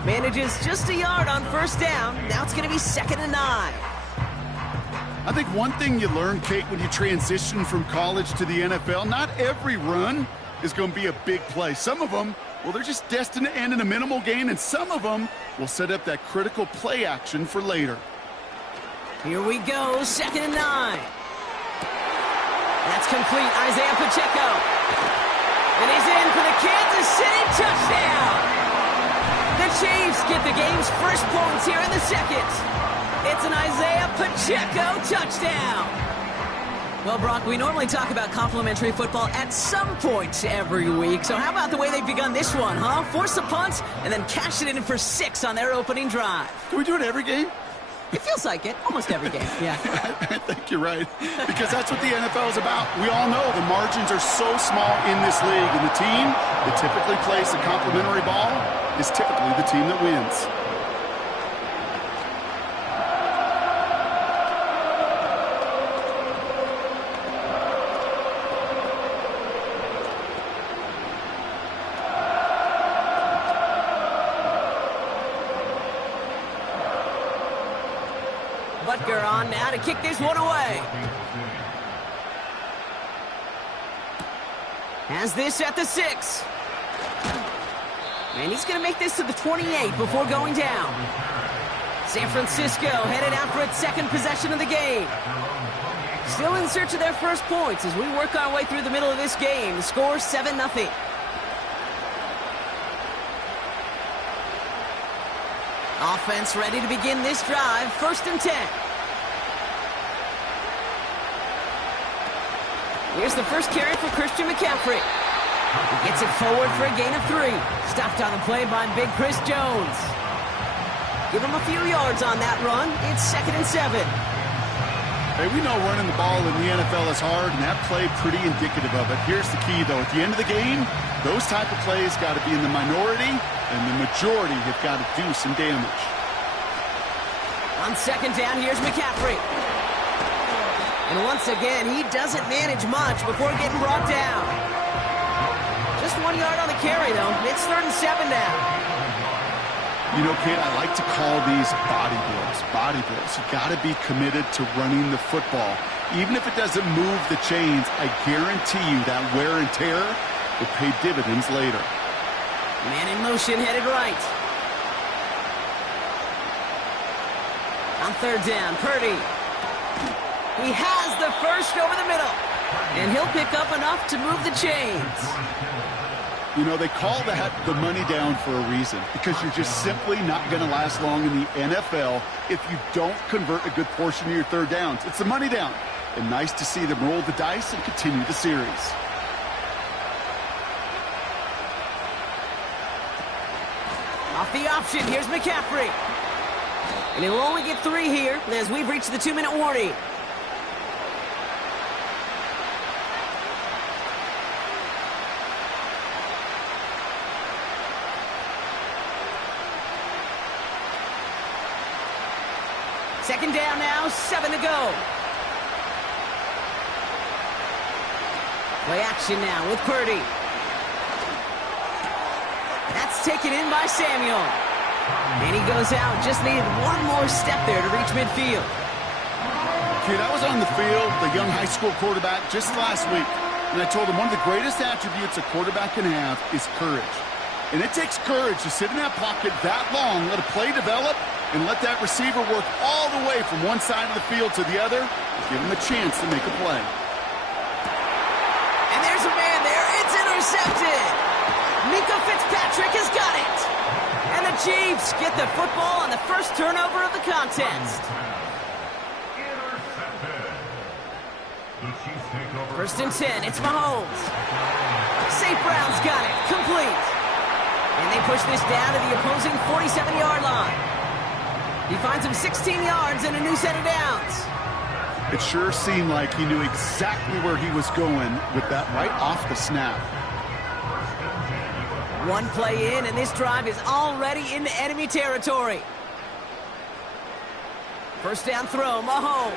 Manages just a yard on 1st down. Now it's going to be 2nd and 9. I think one thing you learn, Kate, when you transition from college to the NFL, not every run is going to be a big play. Some of them, well, they're just destined to end in a minimal gain, and some of them will set up that critical play action for later. Here we go, 2nd and 9. That's complete, Isaiah Pacheco. And he's in for the Kansas City touchdown. The Chiefs get the game's first points here in the 2nd. It's an Isaiah Pacheco touchdown. Well, Brock, we normally talk about complimentary football at some point every week. So how about the way they've begun this one, huh? Force a punt and then cash it in for 6 on their opening drive. Can we do it every game? It feels like it. Almost every game, yeah. I think you're right, because that's what the NFL is about. We all know the margins are so small in this league, and the team that typically plays the complimentary ball is typically the team that wins. Butker on now to kick this one away. Has this at the 6. And he's going to make this to the 28 before going down. San Francisco headed out for its 2nd possession of the game. Still in search of their first points as we work our way through the middle of this game. The score 7-0. Offense ready to begin this drive. 1st and 10. Here's the first carry for Christian McCaffrey. He gets it forward for a gain of 3. Stopped on the play by Big Chris Jones. Give him a few yards on that run. It's 2nd and 7. Hey, we know running the ball in the NFL is hard, and that play pretty indicative of it. Here's the key, though. At the end of the game, those type of plays got to be in the minority, and the majority have got to do some damage. On 2nd down, here's McCaffrey. And once again, he doesn't manage much before getting brought down. Just 1 yard on the carry, though. It's 3rd and 7 now. You know, Kate, I like to call these body blows. Body blows. You got to be committed to running the football. Even if it doesn't move the chains, I guarantee you that wear and tear will pay dividends later. Man in motion, headed right. On 3rd down, Purdy. He has the first over the middle. And he'll pick up enough to move the chains. You know, they call that the money down for a reason, because you're just simply not going to last long in the NFL if you don't convert a good portion of your 3rd downs. It's the money down. And nice to see them roll the dice and continue the series. Off the option, here's McCaffrey. And he'll only get 3 here as we've reached the 2-minute warning. Second down now, 7 to go. Play action now with Purdy. That's taken in by Samuel. And he goes out, just needed one more step there to reach midfield. Kid, I was on the field, the young high school quarterback, just last week, and I told him one of the greatest attributes a quarterback can have is courage. And it takes courage to sit in that pocket that long, let a play develop, and let that receiver work all the way from one side of the field to the other, give him a chance to make a play. And there's a man there. It's intercepted. Mika Fitzpatrick has got it. And the Chiefs get the football on the first turnover of the contest. First and 10, it's Mahomes. St. Brown's got it, complete. And they push this down to the opposing 47-yard line. He finds him 16 yards and a new set of downs. It sure seemed like he knew exactly where he was going with that right off the snap. One play in, and this drive is already into enemy territory. First down throw, Mahomes.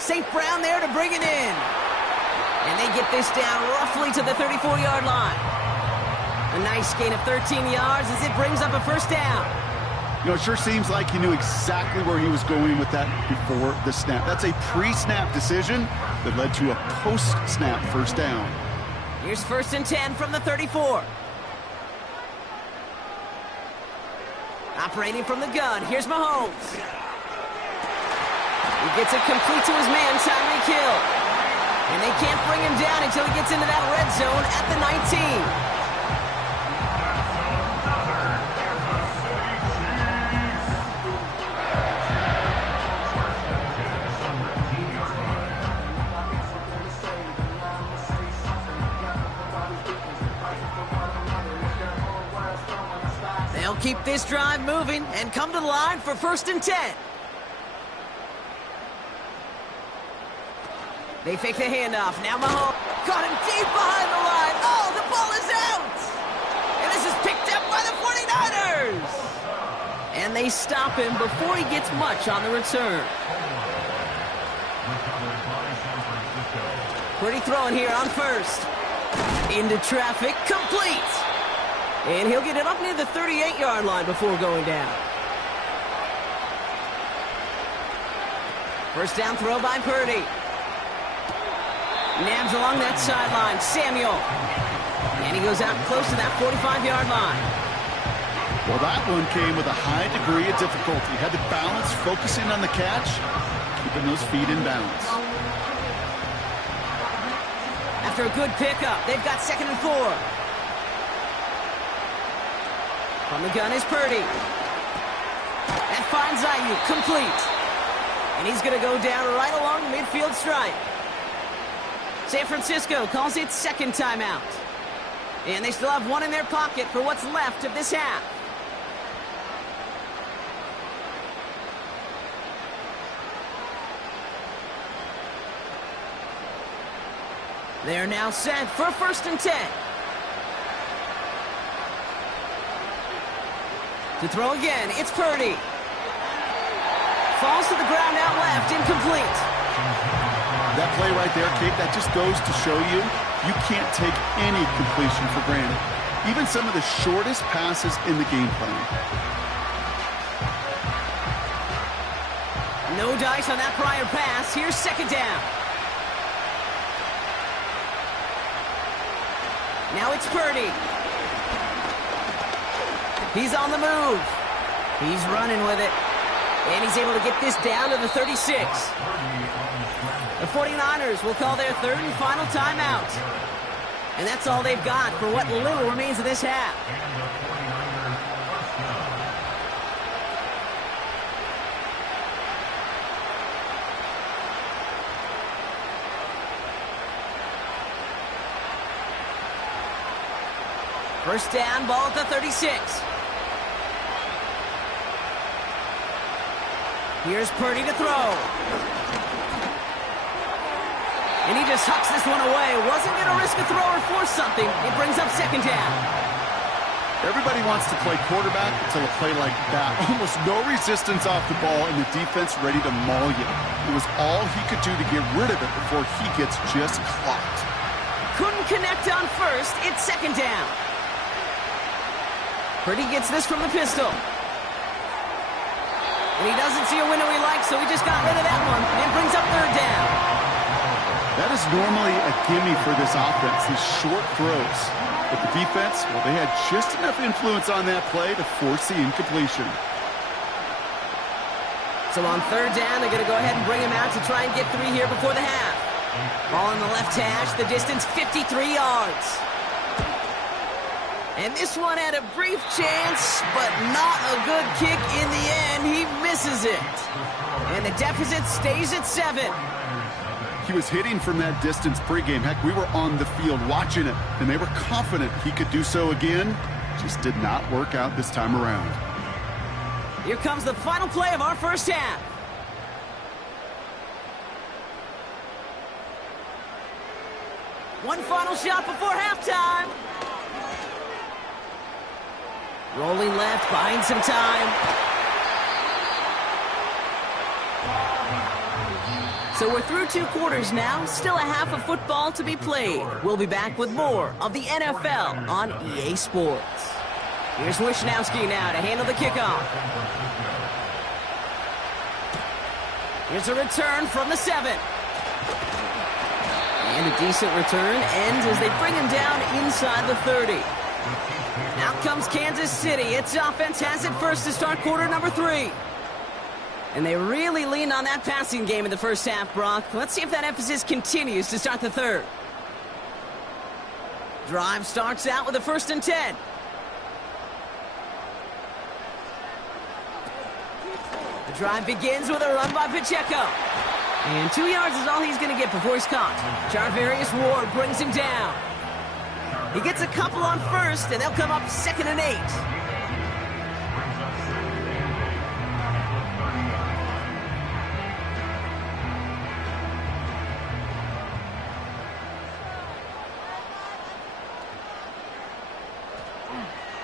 St. Brown there to bring it in. And they get this down roughly to the 34-yard line. A nice gain of 13 yards as it brings up a first down. You know, it sure seems like he knew exactly where he was going with that before the snap. That's a pre-snap decision that led to a post-snap first down. Here's first and 10 from the 34. Operating from the gun, here's Mahomes. He gets it complete to his man, Tyreek Hill. And they can't bring him down until he gets into that red zone at the 19. They'll keep this drive moving and come to the line for first and 10. They fake the handoff. Now Mahomes got him deep behind the line. Oh, the ball is out! And this is picked up by the 49ers! And they stop him before he gets much on the return. Pretty throwing here on first. Into traffic, complete! And he'll get it up near the 38-yard line before going down. First down throw by Purdy. Nabs along that sideline. Samuel. And he goes out close to that 45-yard line. Well, that one came with a high degree of difficulty. Had to balance, focusing on the catch, keeping those feet in balance. After a good pickup, they've got second and 4. From the gun is Purdy. That finds Ayuk, complete. And he's going to go down right along the midfield stripe. San Francisco calls it second timeout. And they still have one in their pocket for what's left of this half. They're now set for first and 10. To throw again, it's Purdy. Falls to the ground out left, incomplete. That play right there, Kate, that just goes to show you, you can't take any completion for granted. Even some of the shortest passes in the game plan. No dice on that prior pass. Here's second down. Now it's Purdy. He's on the move. He's running with it. And he's able to get this down to the 36. The 49ers will call their third and final timeout. And that's all they've got for what little remains of this half. First down, ball at the 36. Here's Purdy to throw. And he just hucks this one away. Wasn't going to risk a throw or force something. It brings up second down. Everybody wants to play quarterback until a play like that. Almost no resistance off the ball and the defense ready to maul you. It was all he could do to get rid of it before he gets just clocked. Couldn't connect on first. It's second down. Purdy gets this from the pistol. And he doesn't see a window he likes, so he just got rid of that one and brings up third down. That is normally a gimme for this offense, these short throws. But the defense, well, they had just enough influence on that play to force the incompletion. So on third down, they're going to go ahead and bring him out to try and get 3 here before the half. Ball in the left hash, the distance 53 yards. And this one had a brief chance, but not a good kick in the end. He misses it. And the deficit stays at 7. He was hitting from that distance pregame. Heck, we were on the field watching it, and they were confident he could do so again. Just did not work out this time around. Here comes the final play of our first half. One final shot before halftime. Rolling left, buying some time. So we're through 2 quarters now, still a half of football to be played. We'll be back with more of the NFL on EA Sports. Here's Wishnowski now to handle the kickoff. Here's a return from the 7. And a decent return ends as they bring him down inside the 30. Now comes Kansas City. Its offense has it first to start quarter number 3. And they really leaned on that passing game in the first half, Brock. Let's see if that emphasis continues to start the third. Drive starts out with a 1st and 10. The drive begins with a run by Pacheco. And 2 yards is all he's going to get before he's caught. Charvarius Ward brings him down. He gets a couple on first, and they'll come up 2nd and 8.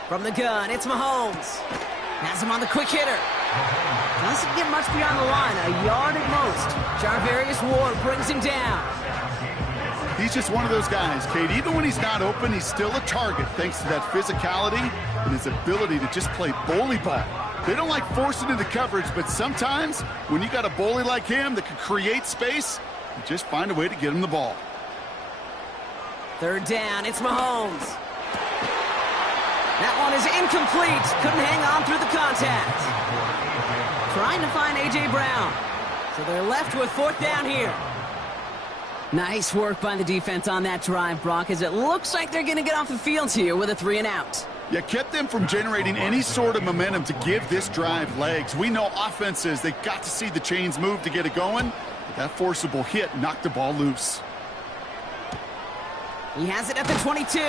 From the gun, it's Mahomes. Has him on the quick hitter. Doesn't get much beyond the line, a yard at most. Charvarius Ward brings him down. He's just one of those guys, Kate. Even when he's not open, he's still a target thanks to that physicality and his ability to just play bully ball. They don't like forcing into coverage, but sometimes when you got a bully like him that can create space, you just find a way to get him the ball. Third down, it's Mahomes. That one is incomplete. Couldn't hang on through the contact. Trying to find A.J. Brown. So they're left with 4th down here. Nice work by the defense on that drive, Brock, as it looks like they're going to get off the field here with a 3 and out. Yeah, kept them from generating any sort of momentum to give this drive legs. We know offenses, they got to see the chains move to get it going. But that forcible hit knocked the ball loose. He has it at the 22.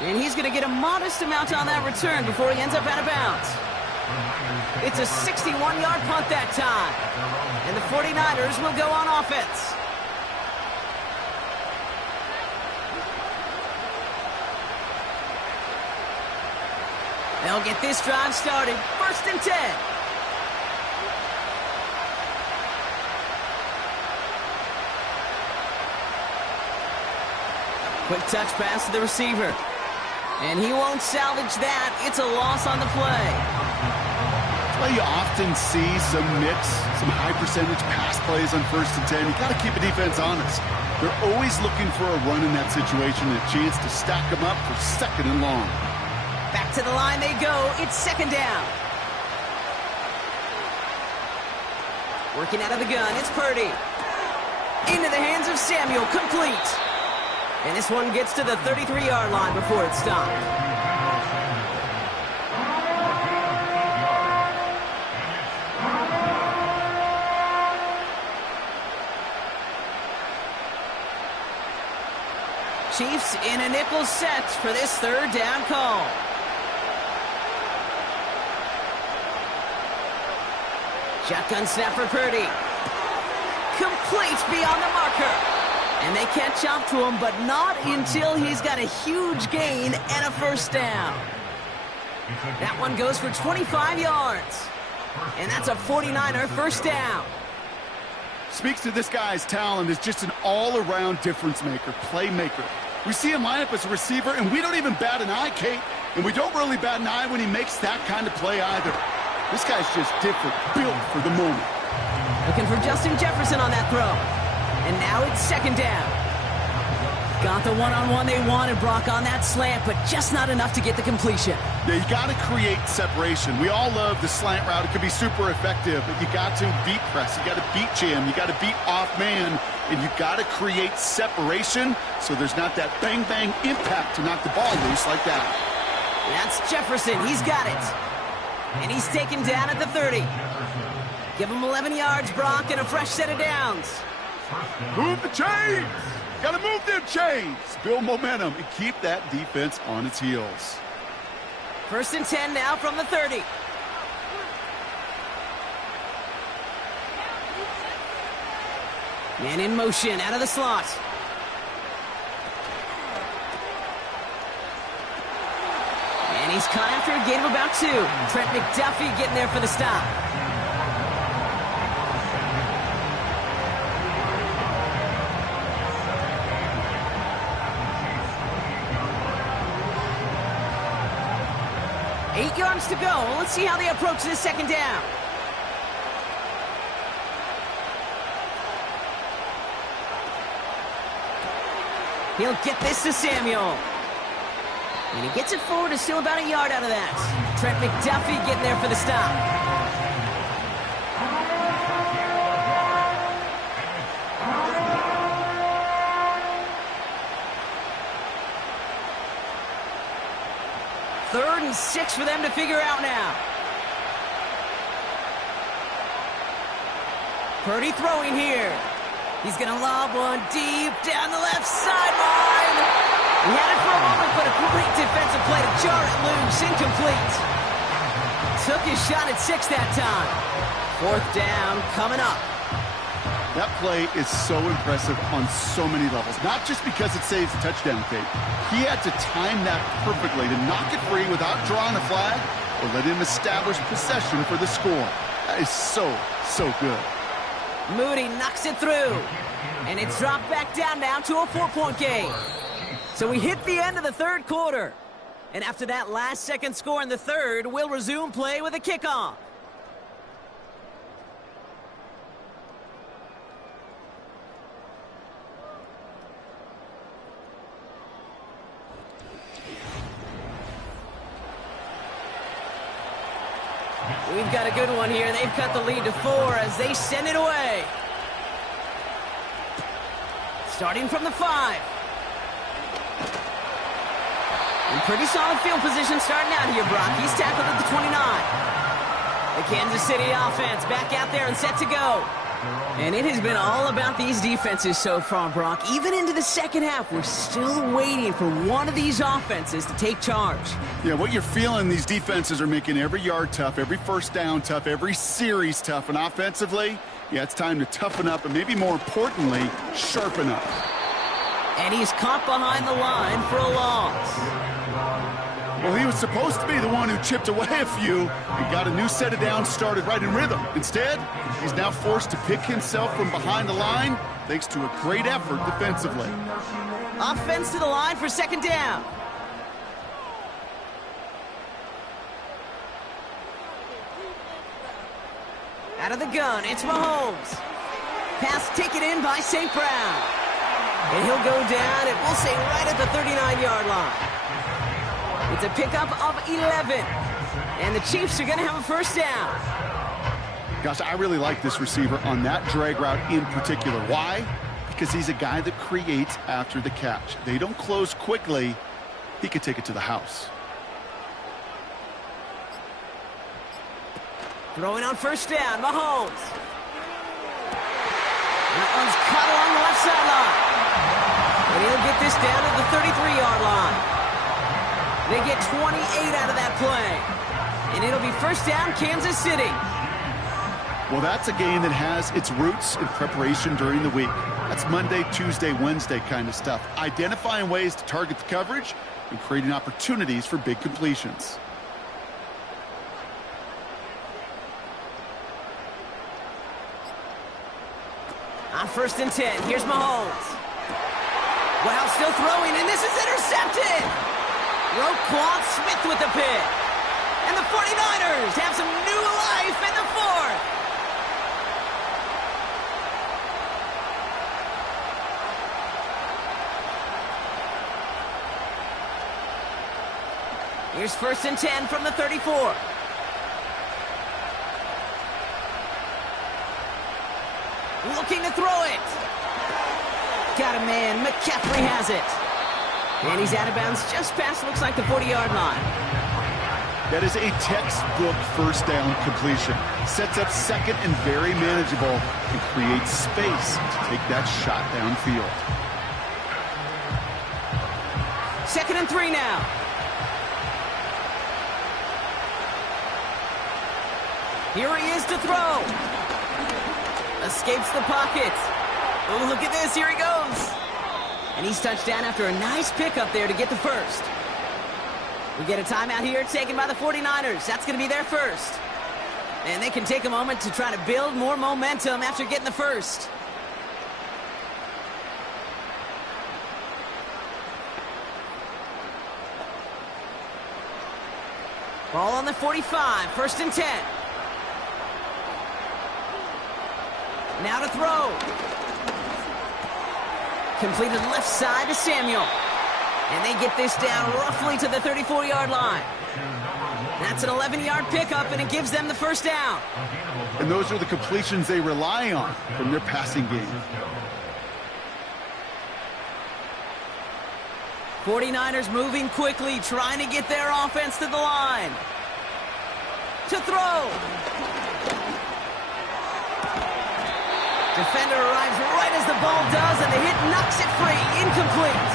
And he's going to get a modest amount on that return before he ends up out of bounds. It's a 61-yard punt that time. And the 49ers will go on offense. They'll get this drive started. 1st and 10. Quick touch pass to the receiver. And he won't salvage that. It's a loss on the play. That's why you often see some mix, some high percentage pass plays on 1st and 10. You got to keep a defense honest. They're always looking for a run in that situation, a chance to stack them up for 2nd and long. Back to the line they go. It's 2nd down. Working out of the gun, it's Purdy. Into the hands of Samuel, complete. And this one gets to the 33-yard line before it's stopped. Chiefs in a nickel set for this 3rd down call. Shotgun snap for Purdy. Complete beyond the marker. And they catch up to him, but not until he's got a huge gain and a 1st down. That one goes for 25 yards. And that's a 49er first down. Speaks to this guy's talent as just an all-around difference maker, playmaker. We see him line up as a receiver, and we don't even bat an eye, Kate. And we don't really bat an eye when he makes that kind of play either. This guy's just different, built for the moment. Looking for Justin Jefferson on that throw. And now it's second down. Got the one-on-one they wanted, Brock, on that slant, but just not enough to get the completion. Yeah, you got to create separation. We all love the slant route. It can be super effective, but you got to beat press. You got to beat jam. You got to beat off man, and you got to create separation so there's not that bang-bang impact to knock the ball loose like that. That's Jefferson. He's got it. And he's taken down at the 30. Give him 11 yards, Brock, and a fresh set of downs. Move the chains! Got to move them chains! Build momentum and keep that defense on its heels. First and 10 now from the 30. Man in motion, out of the slot. And he's caught after a gain of about 2. Trent McDuffie getting there for the stop. Eight yards to go. Let's see how they approach this second down. He'll get this to Samuel. And he gets it forward to still about a yard out of that. Trent McDuffie getting there for the stop. Third and 6 for them to figure out now. Purdy throwing here. He's going to lob one deep down the left sideline. He had it for a moment, but a great defensive play to jar it loose. Incomplete. Took his shot at 6 that time. Fourth down coming up. That play is so impressive on so many levels. Not just because it saves a touchdown, Kate. He had to time that perfectly to knock it free without drawing a flag or let him establish possession for the score. That is so, so good. Moody knocks it through. And it's dropped back down now to a 4-point game. So we hit the end of the third quarter. And after that last-second score in the third, we'll resume play with a kickoff. We've got a good one here. They've cut the lead to 4 as they send it away. Starting from the 5. In pretty solid field position starting out here, Brock. He's tackled at the 29. The Kansas City offense back out there and set to go. And it has been all about these defenses so far, Brock. Even into the second half, we're still waiting for one of these offenses to take charge. Yeah, what you're feeling, these defenses are making every yard tough, every first down tough, every series tough. And offensively, yeah, it's time to toughen up and maybe more importantly, sharpen up. And he's caught behind the line for a loss. Well, he was supposed to be the one who chipped away a few and got a new set of downs started right in rhythm. Instead, he's now forced to pick himself from behind the line thanks to a great effort defensively. Offense to the line for second down. Out of the gun, it's Mahomes. Pass taken in by St. Brown. And he'll go down, and we'll say right at the 39-yard line. It's a pickup of 11. And the Chiefs are going to have a first down. Gosh, I really like this receiver on that drag route in particular. Why? Because he's a guy that creates after the catch. They don't close quickly. He could take it to the house. Throwing on first down, Mahomes. That one's caught along the left sideline. And he'll get this down to the 33-yard line. They get 28 out of that play. And it'll be first down, Kansas City. Well, that's a game that has its roots in preparation during the week. That's Monday, Tuesday, Wednesday kind of stuff. Identifying ways to target the coverage and creating opportunities for big completions. On 1st and 10, here's Mahomes. Wow, still throwing, and this is intercepted! Roquan Smith with the pick. And the 49ers have some new life in the 4th. Here's 1st and 10 from the 34. Looking to throw it. Got a man. McCaffrey has it. And he's out of bounds just past, looks like, the 40-yard line. That is a textbook first down completion. Sets up second and very manageable and creates space to take that shot downfield. 2nd and 3 now. Here he is to throw. Escapes the pocket. Oh, look at this. Here he goes. And he's touched down after a nice pickup there to get the first. We get a timeout here taken by the 49ers. That's going to be their first. And they can take a moment to try to build more momentum after getting the first. Ball on the 45, 1st and 10. Now to throw. Completed left side to Samuel. And they get this down roughly to the 34-yard line. That's an 11-yard pickup, and it gives them the first down. And those are the completions they rely on from their passing game. 49ers moving quickly, trying to get their offense to the line. To throw. Defender arrives right as the ball does, and the hit knocks it free. Incomplete.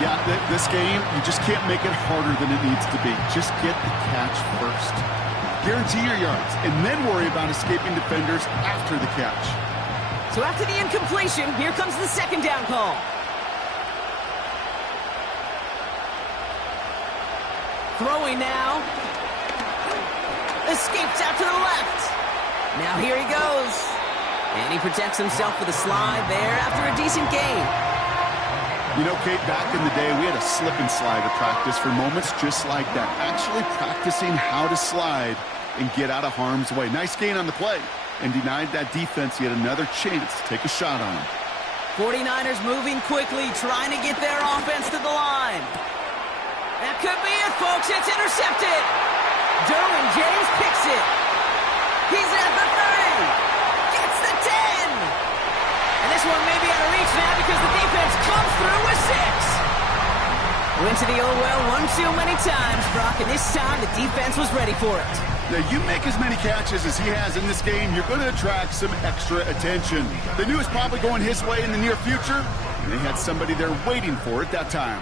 Yeah, this game, you just can't make it harder than it needs to be. Just get the catch first. Guarantee your yards, and then worry about escaping defenders after the catch. So after the incompletion, here comes the 2nd down call. Throwing now. Escapes out to the left. Now here he goes. And he protects himself with a slide there after a decent gain. You know, Kate, back in the day, we had a slip and slide to practice for moments just like that. Actually practicing how to slide and get out of harm's way. Nice gain on the play. And denied that defense yet another chance to take a shot on him. 49ers moving quickly, trying to get their offense to the line. That could be it, folks. It's intercepted. Derwin James picks it. He's at the 30. Gets the 10. And this one may be out of reach now because the defense comes through with 6. Went to the old well one too many times, Brock, and this time the defense was ready for it. Now, you make as many catches as he has in this game, you're going to attract some extra attention. They knew it was probably going his way in the near future, and they had somebody there waiting for it that time.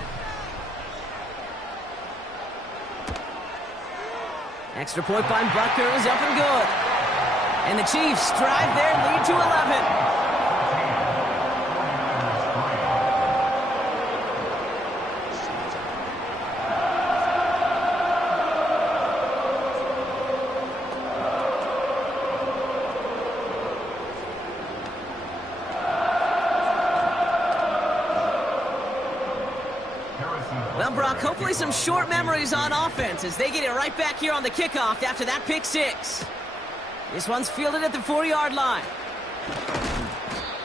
Extra point by Butker is up and good. And the Chiefs drive their lead to 11. Well, Brock, hopefully some short memories on offense as they get it right back here on the kickoff after that pick 6. This one's fielded at the 4-yard line.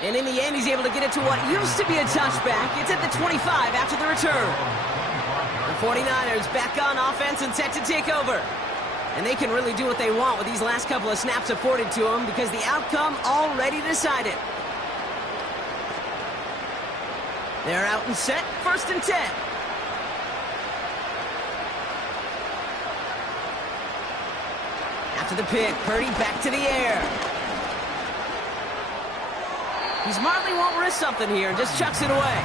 And in the end, he's able to get it to what used to be a touchback. It's at the 25 after the return. The 49ers back on offense and set to take over. And they can really do what they want with these last couple of snaps afforded to them because the outcome already decided. They're out and set, 1st and 10. After the pick, Purdy back to the air. He smartly won't risk something here and just chucks it away.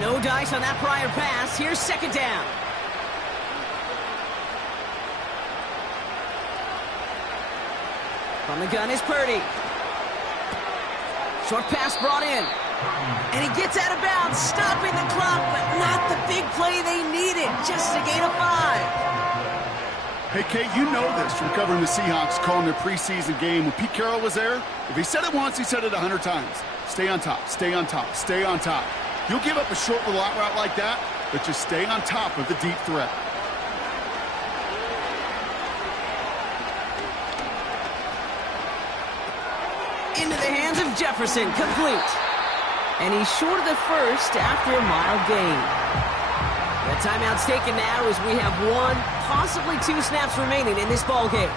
No dice on that prior pass. Here's 2nd down. From the gun is Purdy. Short pass brought in. And he gets out of bounds, stopping the clock, but not the big play they needed, just a gain of 5. Hey, Kate, you know this from covering the Seahawks, calling their preseason game. When Pete Carroll was there, if he said it once, he said it 100 times. Stay on top, stay on top, stay on top. You'll give up a short route like that, but just stay on top of the deep threat. Into the hands of Jefferson, complete. And he's short of the first after a mild gain. The timeout's taken now as we have 1, possibly 2 snaps remaining in this ball game.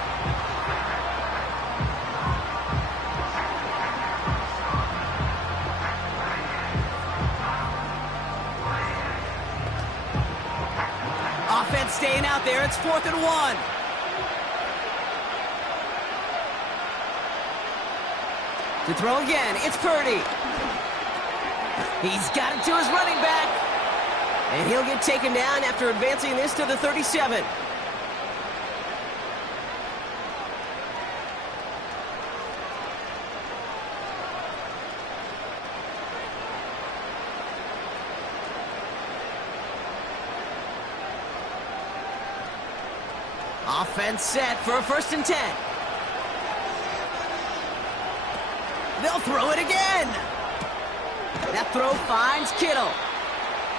Offense staying out there. It's 4th and 1. To throw again, it's Purdy. He's got it to his running back. And he'll get taken down after advancing this to the 37. Offense set for a 1st and 10. They'll throw it again. That throw finds Kittle.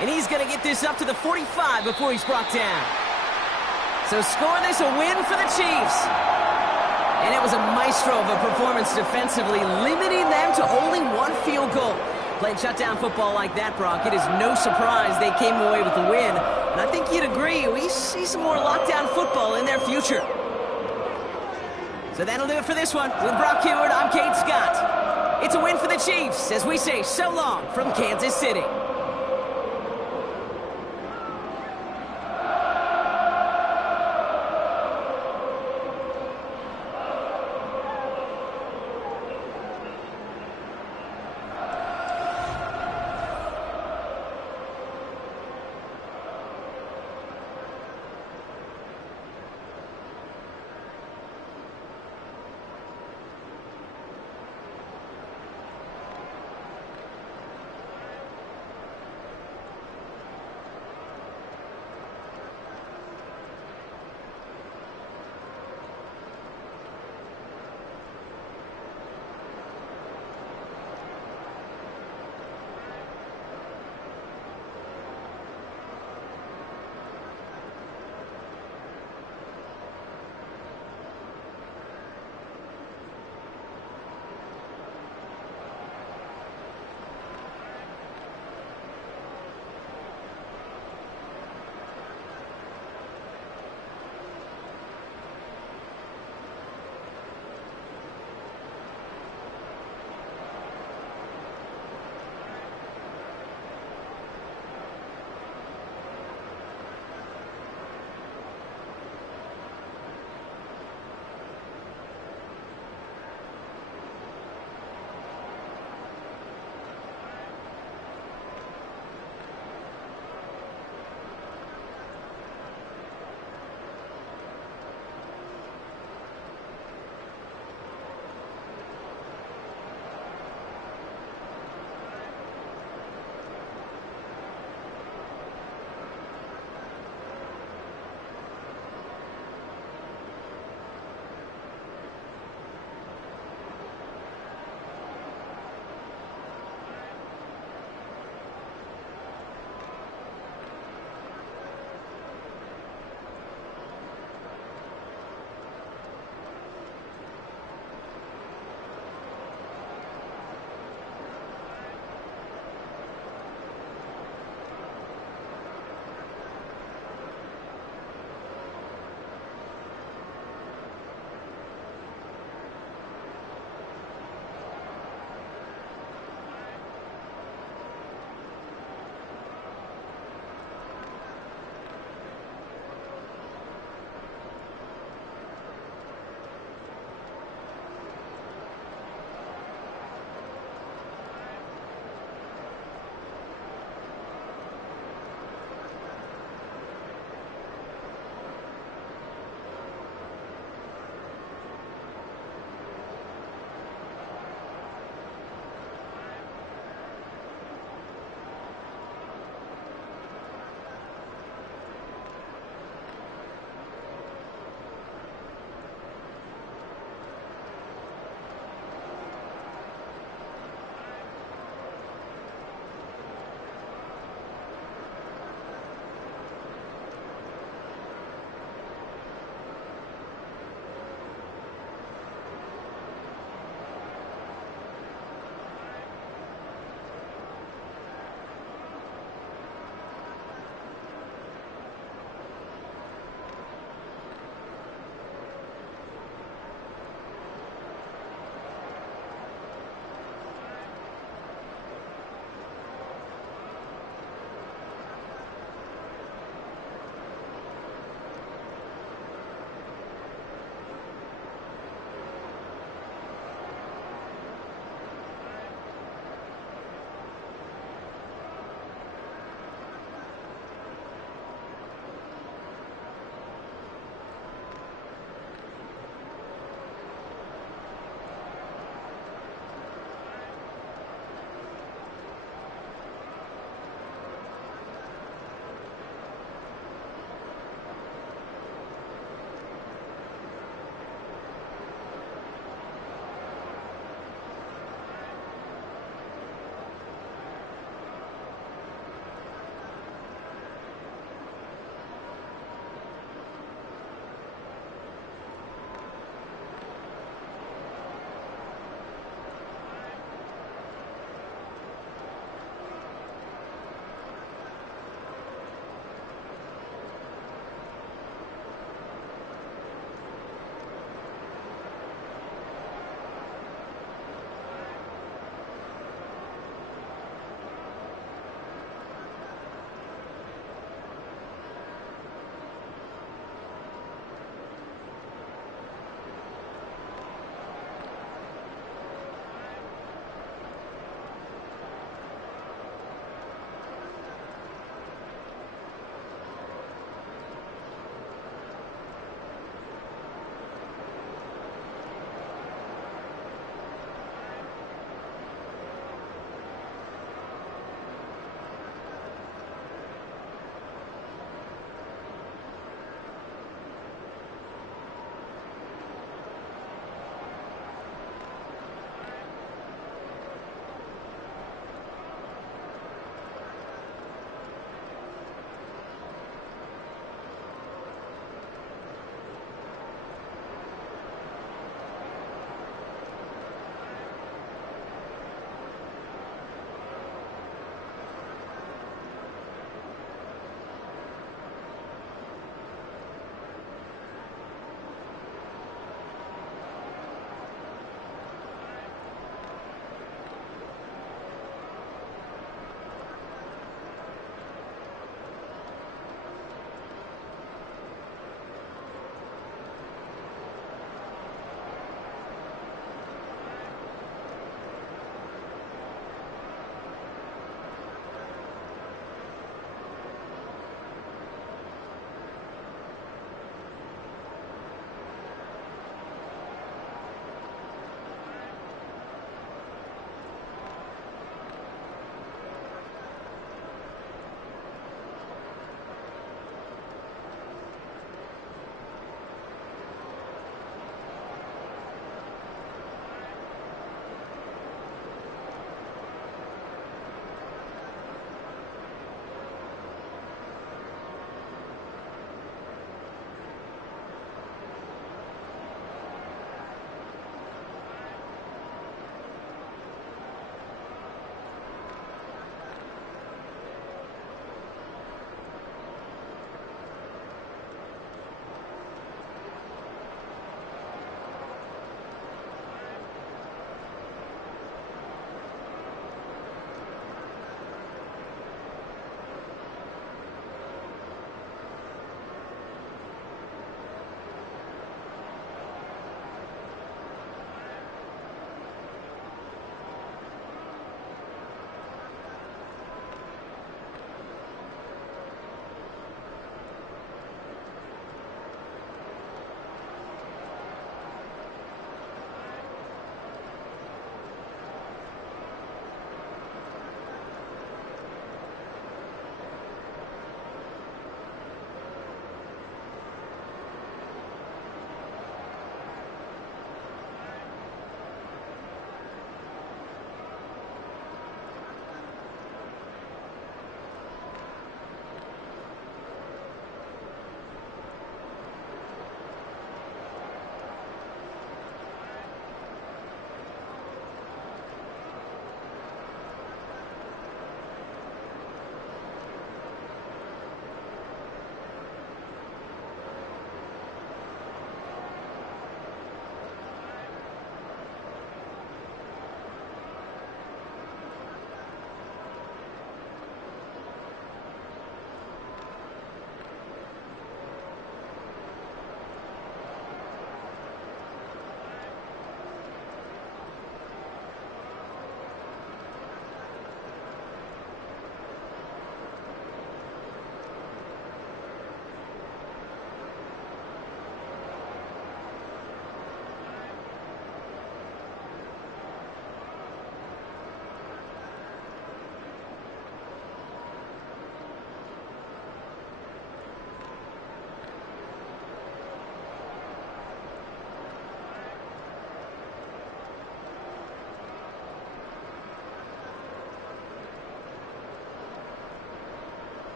And he's going to get this up to the 45 before he's brought down. So score this a win for the Chiefs. And it was a maestro of a performance defensively, limiting them to only 1 field goal. Playing shutdown football like that, Brock, it is no surprise they came away with the win. And I think you'd agree, we see some more lockdown football in their future. So that'll do it for this one. With Brock Huard, I'm Kate Scott. It's a win for the Chiefs as we say so long from Kansas City.